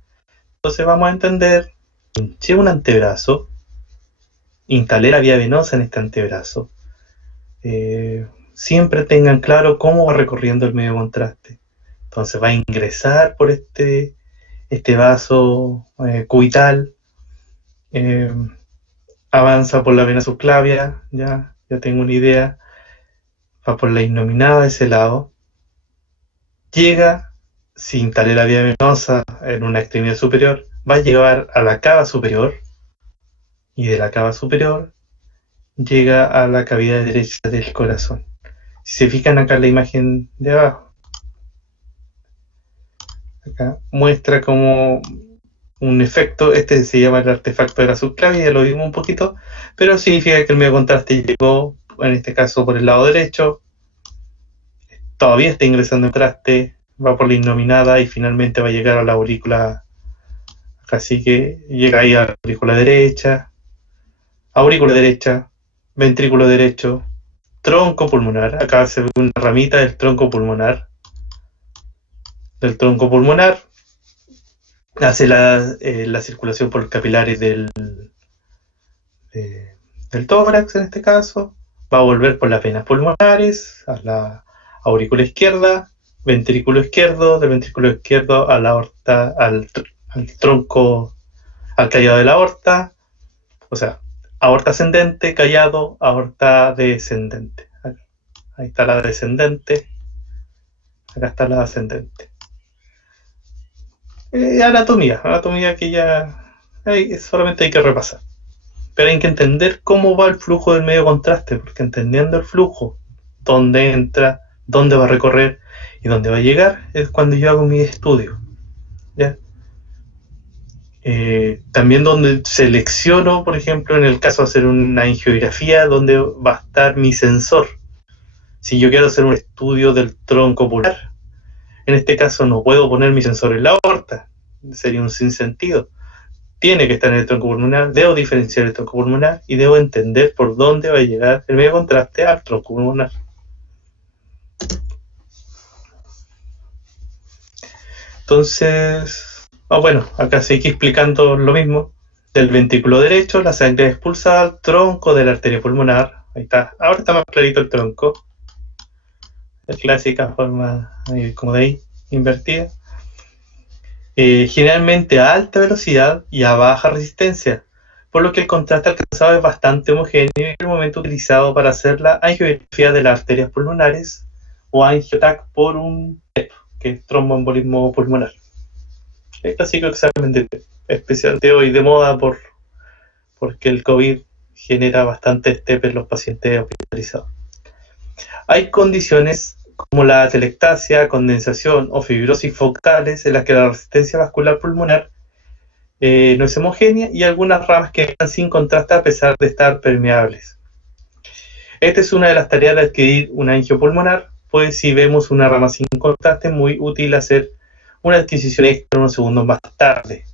Entonces vamos a entender, hinché un antebrazo, instalé la vía venosa en este antebrazo. Siempre tengan claro cómo va recorriendo el medio de contraste. Entonces va a ingresar por este vaso cubital, avanza por la vena subclavia, ya tengo una idea, va por la innominada de ese lado, llega, si instalé la vía venosa en una extremidad superior, va a llegar a la cava superior, y de la cava superior llega a la cavidad derecha del corazón. Si se fijan acá en la imagen de abajo, acá muestra como un efecto, este se llama el artefacto de la subclavia, ya lo vimos un poquito, pero significa que el medio contraste llegó, en este caso por el lado derecho, todavía está ingresando en contraste, va por la innominada y finalmente va a llegar a la aurícula, así que llega ahí a la aurícula derecha, ventrículo derecho, tronco pulmonar, acá se ve una ramita del tronco pulmonar, hace la circulación por capilares del tórax en este caso, va a volver por las venas pulmonares a la aurícula izquierda, ventrículo izquierdo, del ventrículo izquierdo a la aorta, al tronco, al callado de la aorta, o sea, aorta ascendente, callado, aorta descendente. Ahí está la descendente, acá está la ascendente. Anatomía que ya solamente hay que repasar. Pero hay que entender cómo va el flujo del medio contraste, porque entendiendo el flujo, dónde entra, dónde va a recorrer y dónde va a llegar, es cuando yo hago mi estudio. ¿Ya? También donde selecciono, por ejemplo, en el caso de hacer una angiografía, donde va a estar mi sensor. Si yo quiero hacer un estudio del tronco pulmonar, en este caso no puedo poner mi sensor en la aorta, sería un sinsentido. Tiene que estar en el tronco pulmonar, debo diferenciar el tronco pulmonar y debo entender por dónde va a llegar el medio contraste al tronco pulmonar. Entonces, bueno, acá seguí explicando lo mismo. Del ventrículo derecho, la sangre es expulsada al tronco de la arteria pulmonar. Ahí está, ahora está más clarito el tronco. La clásica forma como de ahí, invertida. Generalmente a alta velocidad y a baja resistencia, por lo que el contraste alcanzado es bastante homogéneo y en el momento utilizado para hacer la angiografía de las arterias pulmonares o angiotac por un TEP, que es tromboembolismo pulmonar. El clásico examen de TEP, especialmente hoy de moda porque el COVID genera bastantes TEP en los pacientes hospitalizados. Hay condiciones como la atelectasia, condensación o fibrosis focales en las que la resistencia vascular pulmonar no es homogénea y algunas ramas quedan sin contraste a pesar de estar permeables. Esta es una de las tareas de adquirir una angiopulmonar, pues si vemos una rama sin contraste es muy útil hacer una adquisición extra unos segundos más tarde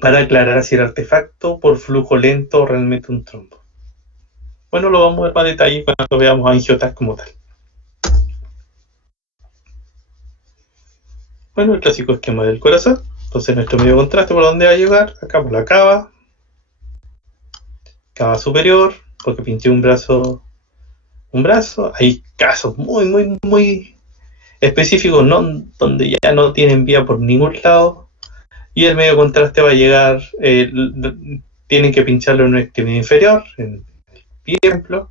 para aclarar si el artefacto por flujo lento o realmente un trombo. Bueno, lo vamos a ver más detalle cuando veamos angiotas como tal. Bueno, el clásico esquema del corazón. Entonces nuestro medio contraste, ¿por dónde va a llegar? Acá por la cava superior, porque pinché un brazo. Hay casos muy específicos, ¿no? Donde ya no tienen vía por ningún lado y el medio contraste va a llegar, tienen que pincharlo en un extremidad inferior, en el ejemplo,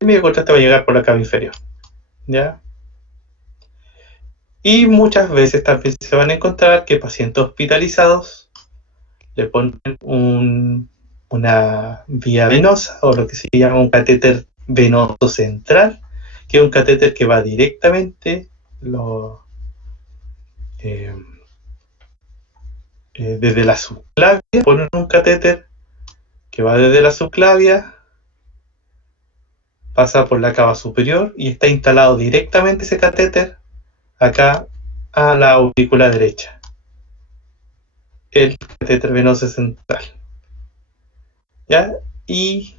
el medio contraste va a llegar por la cava inferior, ¿ya? Y muchas veces también se van a encontrar que pacientes hospitalizados le ponen una vía venosa o lo que se llama un catéter venoso central, que es un catéter que va directamente desde la subclavia, ponen un catéter que va desde la subclavia, pasa por la cava superior y está instalado directamente ese catéter acá a la aurícula derecha, el catéter venoso central. ¿Ya? Y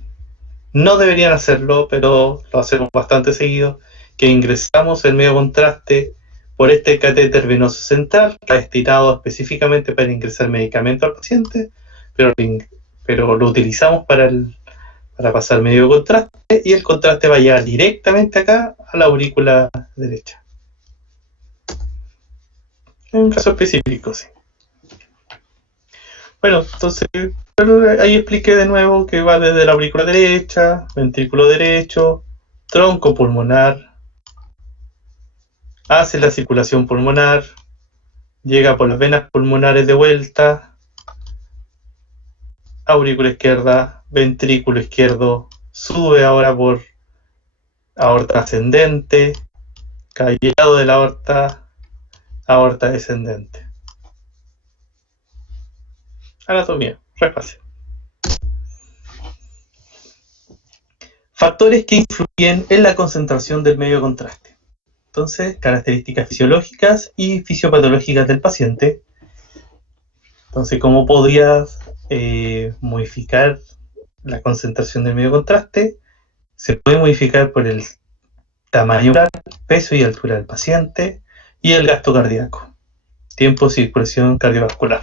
no deberían hacerlo, pero lo hacemos bastante seguido, que ingresamos el medio contraste por este catéter venoso central, que está destinado específicamente para ingresar medicamento al paciente, pero lo utilizamos para pasar medio contraste y el contraste va a llegar directamente acá a la aurícula derecha. En un caso específico, sí. Bueno, entonces ahí expliqué de nuevo que va desde la aurícula derecha, ventrículo derecho, tronco pulmonar, hace la circulación pulmonar, llega por las venas pulmonares de vuelta, aurícula izquierda, ventrículo izquierdo, sube ahora por aorta ascendente, callado de la aorta, aorta descendente. Anatomía, re fácil. Factores que influyen en la concentración del medio de contraste. Entonces, características fisiológicas y fisiopatológicas del paciente. Entonces, ¿cómo podrías modificar la concentración del medio de contraste? Se puede modificar por el tamaño, peso y altura del paciente y el gasto cardíaco, tiempo de circulación cardiovascular.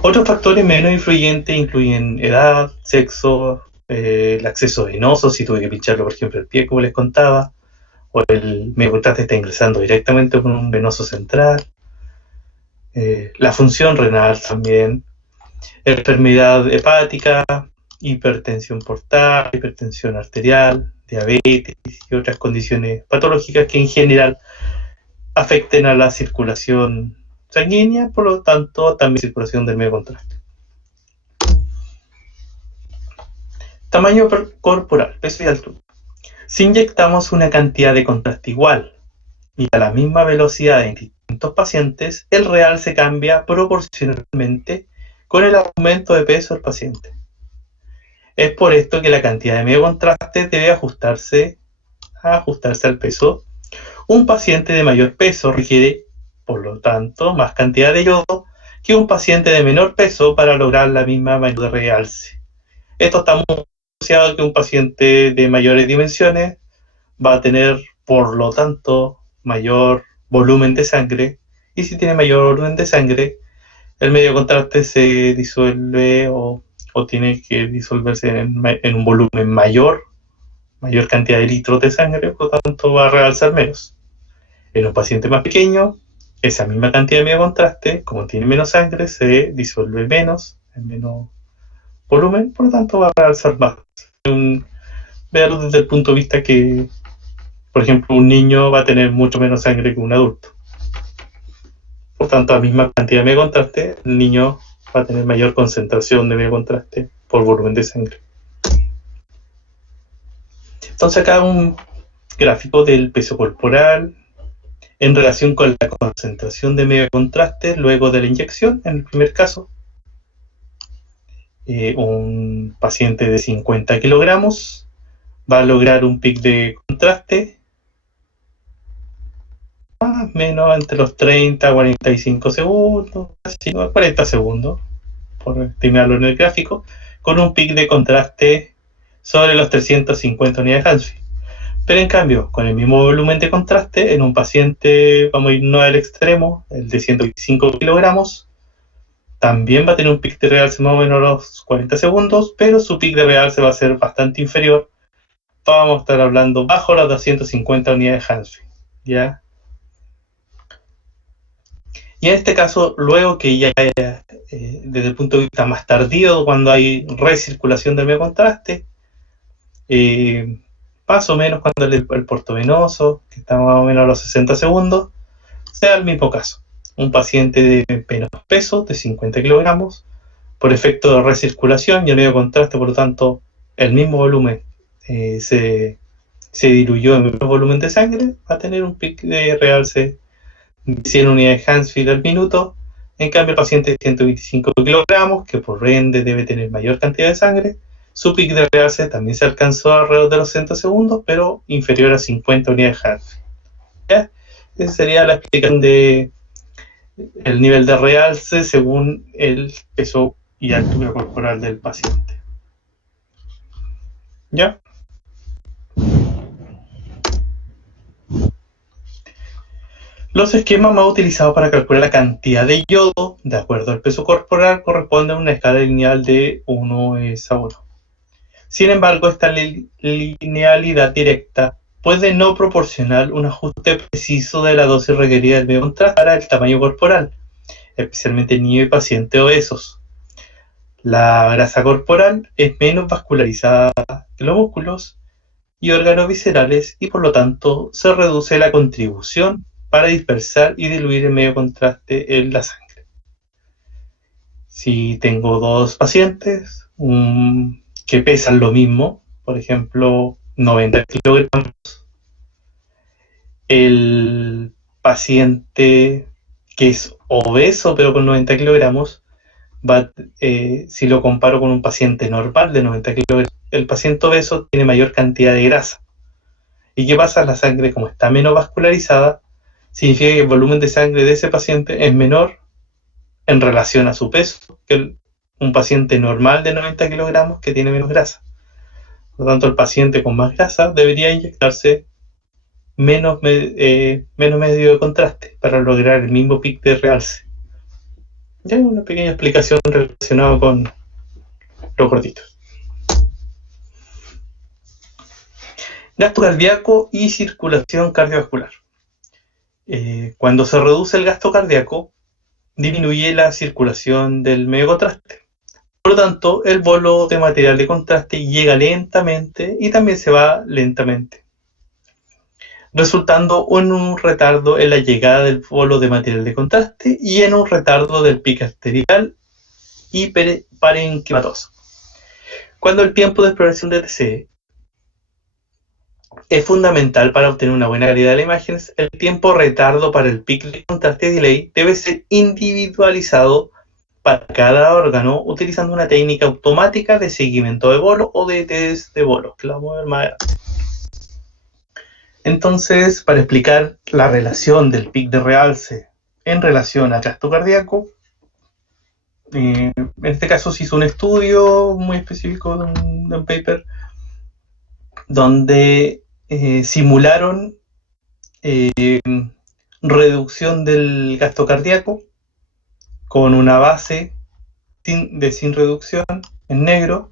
Otros factores menos influyentes incluyen edad, sexo, el acceso venoso, si tuve que pincharlo, por ejemplo, el pie, como les contaba, o el medio contraste está ingresando directamente por un venoso central, la función renal también, enfermedad hepática, hipertensión portal, hipertensión arterial, diabetes y otras condiciones patológicas que en general afecten a la circulación sanguínea, por lo tanto también circulación del medio contraste. Tamaño corporal, peso y altura. Si inyectamos una cantidad de contraste igual y a la misma velocidad en distintos pacientes, el realce cambia proporcionalmente con el aumento de peso del paciente. Es por esto que la cantidad de medio contraste debe ajustarse al peso. Un paciente de mayor peso requiere, por lo tanto, más cantidad de yodo que un paciente de menor peso para lograr la misma magnitud de realce. Esto está muy asociado a que un paciente de mayores dimensiones va a tener, por lo tanto, mayor volumen de sangre, y si tiene mayor volumen de sangre, el medio contraste se disuelve o tiene que disolverse en un volumen mayor cantidad de litros de sangre, por lo tanto va a realzar menos. En un paciente más pequeño, esa misma cantidad de medio contraste, como tiene menos sangre, se disuelve menos, en menos volumen, por lo tanto va a realzar más. Verlo desde el punto de vista que, por ejemplo, un niño va a tener mucho menos sangre que un adulto. Por tanto, a la misma cantidad de medio contraste, el niño va a tener mayor concentración de medio contraste por volumen de sangre. Entonces acá un gráfico del peso corporal en relación con la concentración de medio contraste luego de la inyección, en el primer caso. Un paciente de 50 kilogramos va a lograr un pic de contraste más o menos entre los 30 a 45 segundos, casi 40 segundos, por estimarlo en el gráfico, con un pic de contraste sobre los 350 unidades de Hansfield. Pero en cambio, con el mismo volumen de contraste, en un paciente, vamos a irnos al extremo, el de 125 kilogramos, también va a tener un pic de realce más o menos a los 40 segundos, pero su pic de realce va a ser bastante inferior. Vamos a estar hablando bajo las 250 unidades de Hansfield, ¿ya? Y en este caso, luego que ya desde el punto de vista más tardío, cuando hay recirculación del medio contraste, más o menos cuando el porto venoso, que está más o menos a los 60 segundos, sea el mismo caso. Un paciente de menos peso, de 50 kilogramos, por efecto de recirculación y el medio contraste, por lo tanto, el mismo volumen se diluyó en el mismo volumen de sangre, va a tener un pic de realce de 100 unidades de Hansfield al minuto. En cambio, el paciente de 125 kilogramos, que por ende debe tener mayor cantidad de sangre, su pic de realce también se alcanzó alrededor de los 60 segundos, pero inferior a 50 unidades de Hansfield. ¿Ya? Esa sería la explicación de el nivel de realce según el peso y altura corporal del paciente. ¿Ya? Los esquemas más utilizados para calcular la cantidad de yodo, de acuerdo al peso corporal, corresponden a una escala lineal de 1:1. Sin embargo, esta linealidad directa puede no proporcionar un ajuste preciso de la dosis requerida del medio contraste para el tamaño corporal, especialmente en niños y pacientes obesos. La grasa corporal es menos vascularizada que los músculos y órganos viscerales y por lo tanto se reduce la contribución para dispersar y diluir el medio contraste en la sangre. Si tengo dos pacientes que pesan lo mismo, por ejemplo, 90 kilogramos. El paciente que es obeso pero con 90 kilogramos, si lo comparo con un paciente normal de 90 kilogramos, el paciente obeso tiene mayor cantidad de grasa. ¿Y qué pasa? La sangre, como está menos vascularizada, significa que el volumen de sangre de ese paciente es menor en relación a su peso que un paciente normal de 90 kilogramos que tiene menos grasa. Por lo tanto, el paciente con más grasa debería inyectarse menos medio de contraste para lograr el mismo pic de realce. Ya hay una pequeña explicación relacionada con los gorditos. Gasto cardíaco y circulación cardiovascular. Cuando se reduce el gasto cardíaco, disminuye la circulación del medio contraste. Por lo tanto, el bolo de material de contraste llega lentamente y también se va lentamente, resultando en un retardo en la llegada del bolo de material de contraste y en un retardo del pico arterial y parenquimatoso. Cuando el tiempo de exploración de TC es fundamental para obtener una buena calidad de la imagen, el tiempo retardo para el pico de contraste delay debe ser individualizado para cada órgano utilizando una técnica automática de seguimiento de bolo o de test de bolo, que la vamos a ver más adelante. Entonces, para explicar la relación del pic de realce en relación al gasto cardíaco, en este caso se hizo un estudio muy específico de un paper donde simularon reducción del gasto cardíaco con una base sin reducción en negro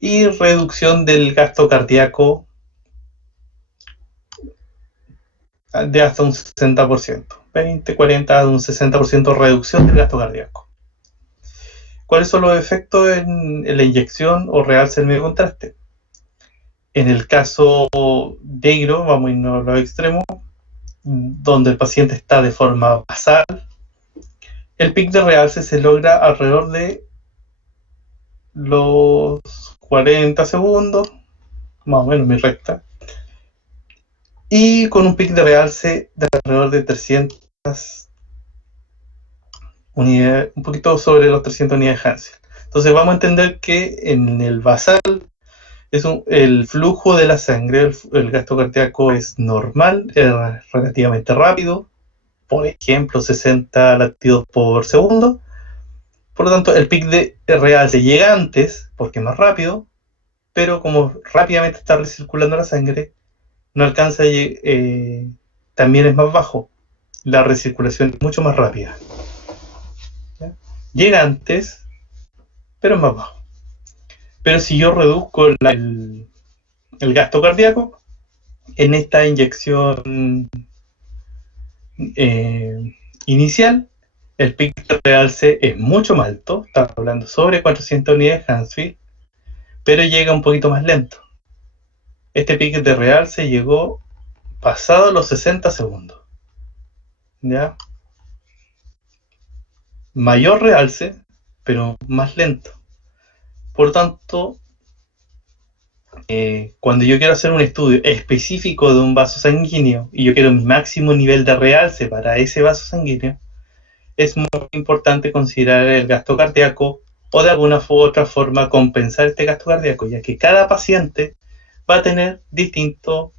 y reducción del gasto cardíaco de hasta un 60%, 20, 40, de un 60% reducción del gasto cardíaco. ¿Cuáles son los efectos en la inyección o realce del medio contraste? En el caso negro, vamos a irnos a los extremos, donde el paciente está de forma basal, el pic de realce se logra alrededor de los 40 segundos, más o menos mi recta, y con un pic de realce de alrededor de 300 unidades, un poquito sobre los 300 unidades Hansel. Entonces vamos a entender que en el basal el flujo de la sangre, el gasto cardíaco es normal, es relativamente rápido, por ejemplo 60 latidos por segundo. Por lo tanto, el pic de realce llega antes, porque es más rápido, pero como rápidamente está recirculando la sangre, no alcanza, también es más bajo. La recirculación es mucho más rápida. ¿Ya? Llega antes, pero es más bajo. Pero si yo reduzco el gasto cardíaco, en esta inyección inicial, el pic de realce es mucho más alto, estamos hablando sobre 400 unidades Hansfield, pero llega un poquito más lento. Este pic de realce llegó pasado los 60 segundos. ¿Ya? Mayor realce, pero más lento. Por tanto, cuando yo quiero hacer un estudio específico de un vaso sanguíneo y yo quiero mi máximo nivel de realce para ese vaso sanguíneo, es muy importante considerar el gasto cardíaco o de alguna u otra forma compensar este gasto cardíaco, ya que cada paciente va a tener distinto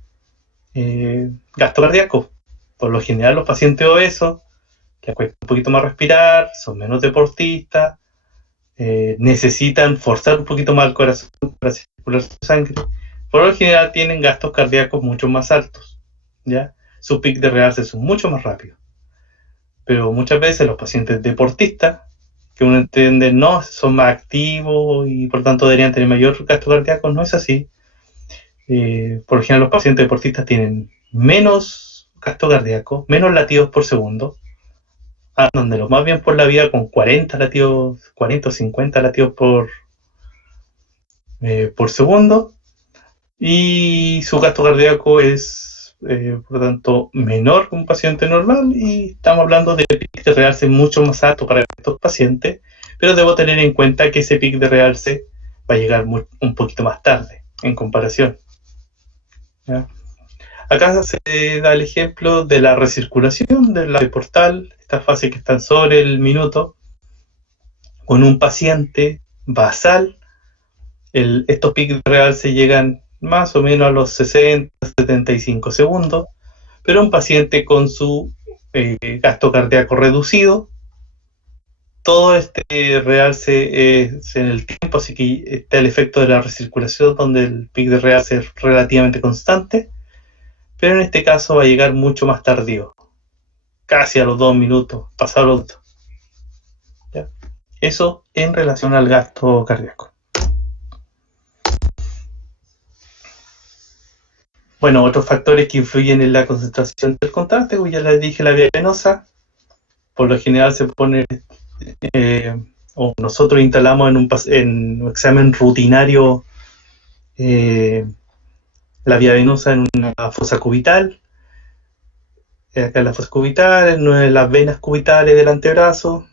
gasto cardíaco. Por lo general, los pacientes obesos les cuesta un poquito más respirar, son menos deportistas, necesitan forzar un poquito más el corazón para circular su sangre. Por lo general tienen gastos cardíacos mucho más altos, ¿ya? Su pic de realce es mucho más rápido. Pero muchas veces los pacientes deportistas, que uno entiende no son más activos y por tanto deberían tener mayor gasto cardíaco, no es así. Por lo general los pacientes deportistas tienen menos gasto cardíaco, menos latidos por segundo, andan lo más bien por la vida con 40 latidos, 40 o 50 latidos por segundo, y su gasto cardíaco es por lo tanto menor que un paciente normal, y estamos hablando de pic de realce mucho más alto para estos pacientes, pero debo tener en cuenta que ese pic de realce va a llegar un poquito más tarde en comparación. ¿ya? Acá se da el ejemplo de la recirculación de la portal, estas fases que están sobre el minuto, con un paciente basal. Estos picos real se llegan más o menos a los 60-75 segundos, pero un paciente con su gasto cardíaco reducido, todo este realce es en el tiempo, así que está el efecto de la recirculación donde el pic de realce es relativamente constante, pero en este caso va a llegar mucho más tardío, casi a los 2 minutos, pasado los 2. ¿Ya? Eso en relación al gasto cardíaco. Bueno, otros factores que influyen en la concentración del contraste, pues ya les dije, la vía venosa, por lo general se pone, o nosotros instalamos en un examen rutinario la vía venosa en una fosa cubital, acá en la fosa cubital, en las venas cubitales del antebrazo,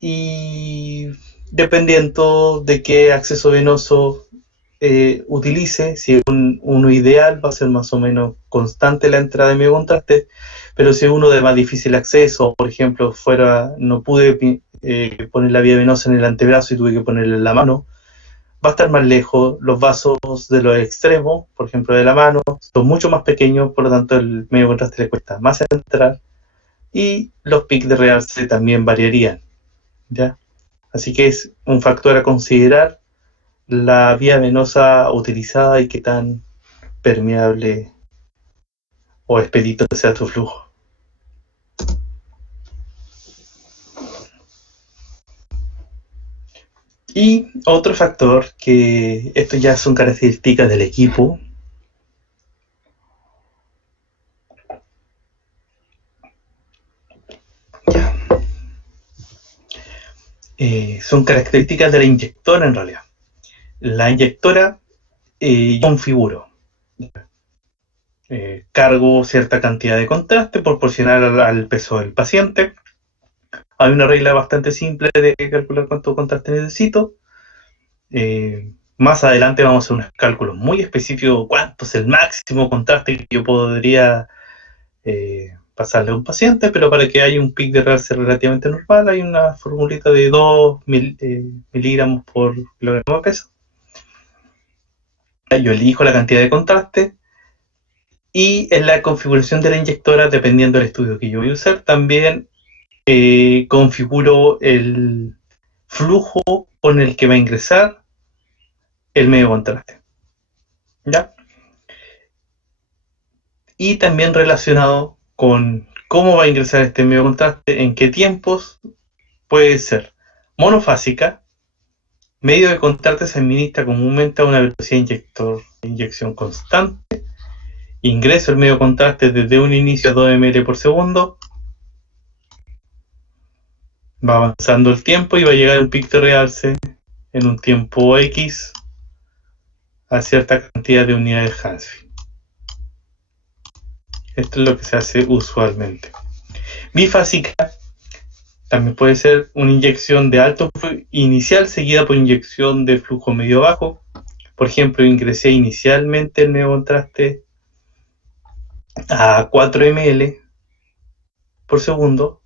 y dependiendo de qué acceso venoso utilice, si es uno ideal va a ser más o menos constante la entrada de medio contraste, pero si es uno de más difícil acceso, por ejemplo, no pude poner la vía venosa en el antebrazo y tuve que ponerla en la mano, va a estar más lejos, los vasos de los extremos, por ejemplo de la mano, son mucho más pequeños, por lo tanto el medio contraste le cuesta más entrar, y los pics de realce también variarían, ¿ya? Así que es un factor a considerar la vía venosa utilizada y qué tan permeable o expedito sea tu flujo. Y otro factor, que esto ya son características del equipo, son características de la inyectora en realidad. La inyectora configuro, cargo cierta cantidad de contraste proporcional al peso del paciente. Hay una regla bastante simple de calcular cuánto contraste necesito. Más adelante vamos a hacer unos cálculos muy específicos, cuánto es el máximo contraste que yo podría pasarle a un paciente, pero para que haya un pic de realce relativamente normal hay una formulita de 2 miligramos por kilogramo de peso. Yo elijo la cantidad de contraste y en la configuración de la inyectora, dependiendo del estudio que yo voy a usar, también configuro el flujo con el que va a ingresar el medio contraste, ¿ya? Y también relacionado con cómo va a ingresar este medio contraste, en qué tiempos, puede ser monofásica, medio de contraste se administra comúnmente a una velocidad de inyección constante, ingreso el medio contraste desde un inicio a 2 ml por segundo, va avanzando el tiempo y va a llegar un pic de realce en un tiempo X a cierta cantidad de unidades Hansfield. Esto es lo que se hace usualmente. Bifásica también puede ser una inyección de alto flujo inicial seguida por inyección de flujo medio bajo. Por ejemplo, ingresé inicialmente el medio contraste a 4 ml por segundo,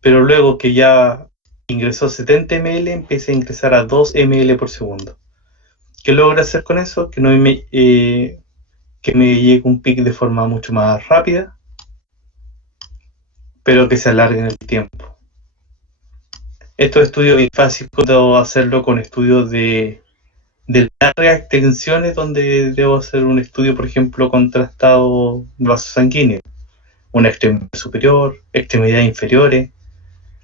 pero luego que ya ingresó 70 ml, empieza a ingresar a 2 ml por segundo. ¿Qué logra hacer con eso? Que me llegue un pic de forma mucho más rápida, pero que se alargue en el tiempo. Estos estudios bifásicos debo hacerlo con estudios de largas extensiones, donde debo hacer un estudio, por ejemplo, contrastado vaso sanguíneo, una extremidad superior, extremidades inferiores.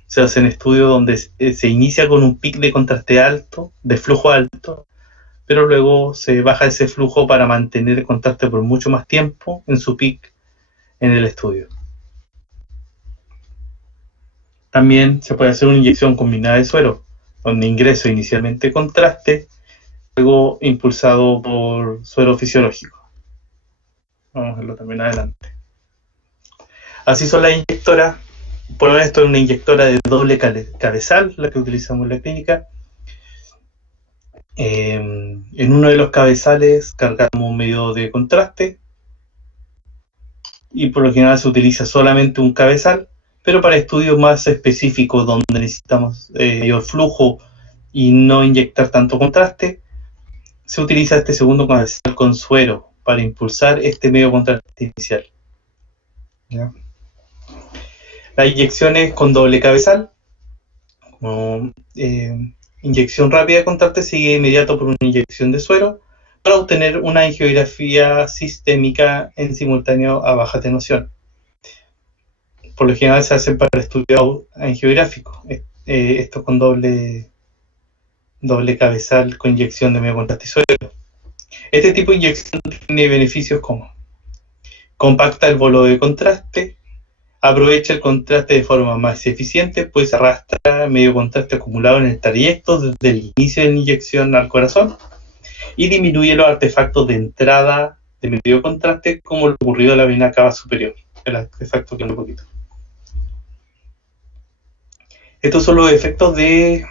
Se hacen estudios donde se inicia con un pic de contraste alto, de flujo alto, pero luego se baja ese flujo para mantener el contraste por mucho más tiempo en su pic en el estudio. También se puede hacer una inyección combinada de suero, donde ingreso inicialmente contraste, luego impulsado por suero fisiológico. Vamos a verlo también adelante. Así son las inyectoras. Por lo menos esto es una inyectora de doble cabezal, la que utilizamos en la clínica. En uno de los cabezales cargamos un medio de contraste y por lo general se utiliza solamente un cabezal, pero para estudios más específicos donde necesitamos mayor flujo y no inyectar tanto contraste, se utiliza este segundo cabezal con suero para impulsar este medio contraste inicial. ¿Ya? La inyección es con doble cabezal, como inyección rápida de contraste sigue inmediato por una inyección de suero para obtener una angiografía sistémica en simultáneo a baja atenuación. Por lo general se hace para estudio angiográfico, esto con doble cabezal con inyección de medio contraste y suero. Este tipo de inyección tiene beneficios como compacta el bolo de contraste, aprovecha el contraste de forma más eficiente, pues arrastra medio contraste acumulado en el trayecto desde el inicio de la inyección al corazón y disminuye los artefactos de entrada de medio contraste como lo ocurrido en la vena cava superior, el artefacto que un poquito. Estos son los efectos de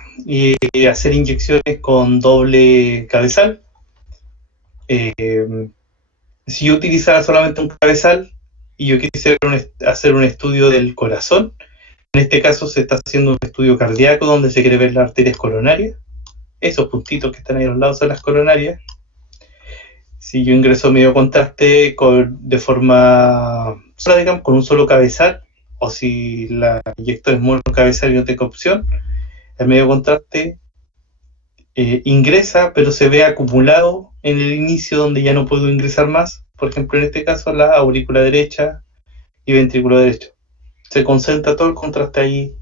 hacer inyecciones con doble cabezal. Si yo utilizara solamente un cabezal y yo quisiera hacer un estudio del corazón, en este caso se está haciendo un estudio cardíaco donde se quiere ver las arterias coronarias, esos puntitos que están ahí a los lados son las coronarias. Si yo ingreso medio contraste de forma sola, digamos, con un solo cabezal, o si la inyecto es monocabezal y no tengo opción, el medio contraste ingresa, pero se ve acumulado en el inicio donde ya no puedo ingresar más. Por ejemplo, en este caso, la aurícula derecha y ventrículo derecho. Se concentra todo el contraste ahí,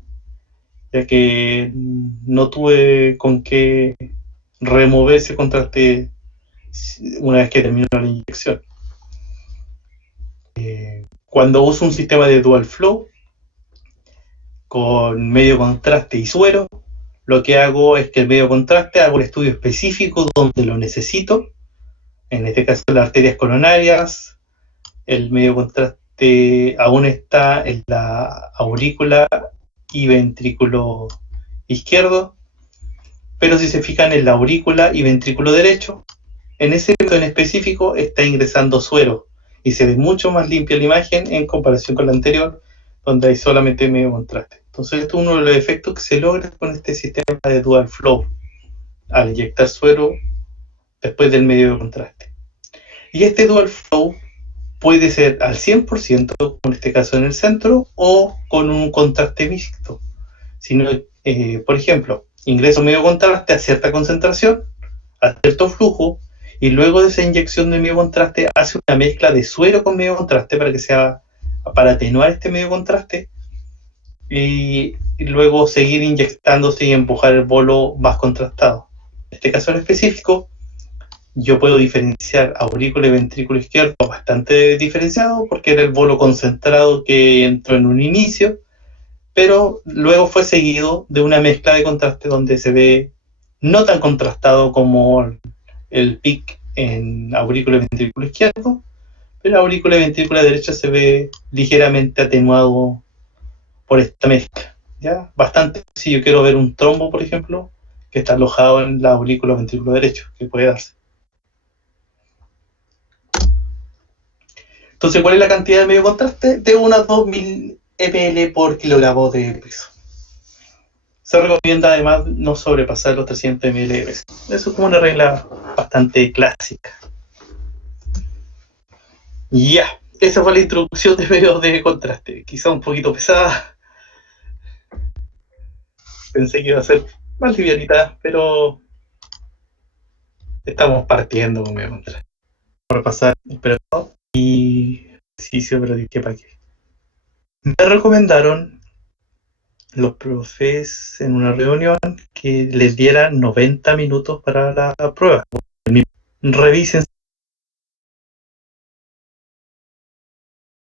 ya que no tuve con qué remover ese contraste una vez que terminó la inyección. Cuando uso un sistema de dual flow con medio contraste y suero, lo que hago es que el medio contraste hago un estudio específico donde lo necesito, en este caso las arterias coronarias, el medio contraste aún está en la aurícula y ventrículo izquierdo, pero si se fijan en la aurícula y ventrículo derecho, en ese punto en específico está ingresando suero y se ve mucho más limpia la imagen en comparación con la anterior, donde hay solamente medio contraste. Entonces, esto es uno de los efectos que se logra con este sistema de dual flow, al inyectar suero después del medio de contraste. Y este dual flow puede ser al 100%, como en este caso en el centro, o con un contraste mixto. Sino, por ejemplo, ingreso medio contraste a cierta concentración, a cierto flujo, y luego de esa inyección de medio contraste hace una mezcla de suero con medio contraste para atenuar este medio contraste, y luego seguir inyectándose y empujar el bolo más contrastado. En este caso en específico, yo puedo diferenciar aurícula y ventrículo izquierdo bastante diferenciado porque era el bolo concentrado que entró en un inicio, pero luego fue seguido de una mezcla de contraste donde se ve no tan contrastado como el pic en aurícula y ventrículo izquierdo, pero aurícula y ventrícula derecha se ve ligeramente atenuado por esta mezcla, ¿ya? Bastante, si yo quiero ver un trombo, por ejemplo, que está alojado en la aurícula o ventrículo derecho, que puede darse. Entonces, ¿cuál es la cantidad de medio contraste? De unas 2000 ml por kilogramo de peso. Se recomienda además no sobrepasar los 300 ml de peso. Eso es como una regla bastante clásica. Y ya, esa fue la introducción de medios de contraste. Quizá un poquito pesada. Pensé que iba a ser más livianita, pero estamos partiendo con medio contraste. Vamos a repasar el preparado y ejercicio, pero dije para qué. Me recomendaron los profes en una reunión que les diera 90 minutos para la prueba. Revisen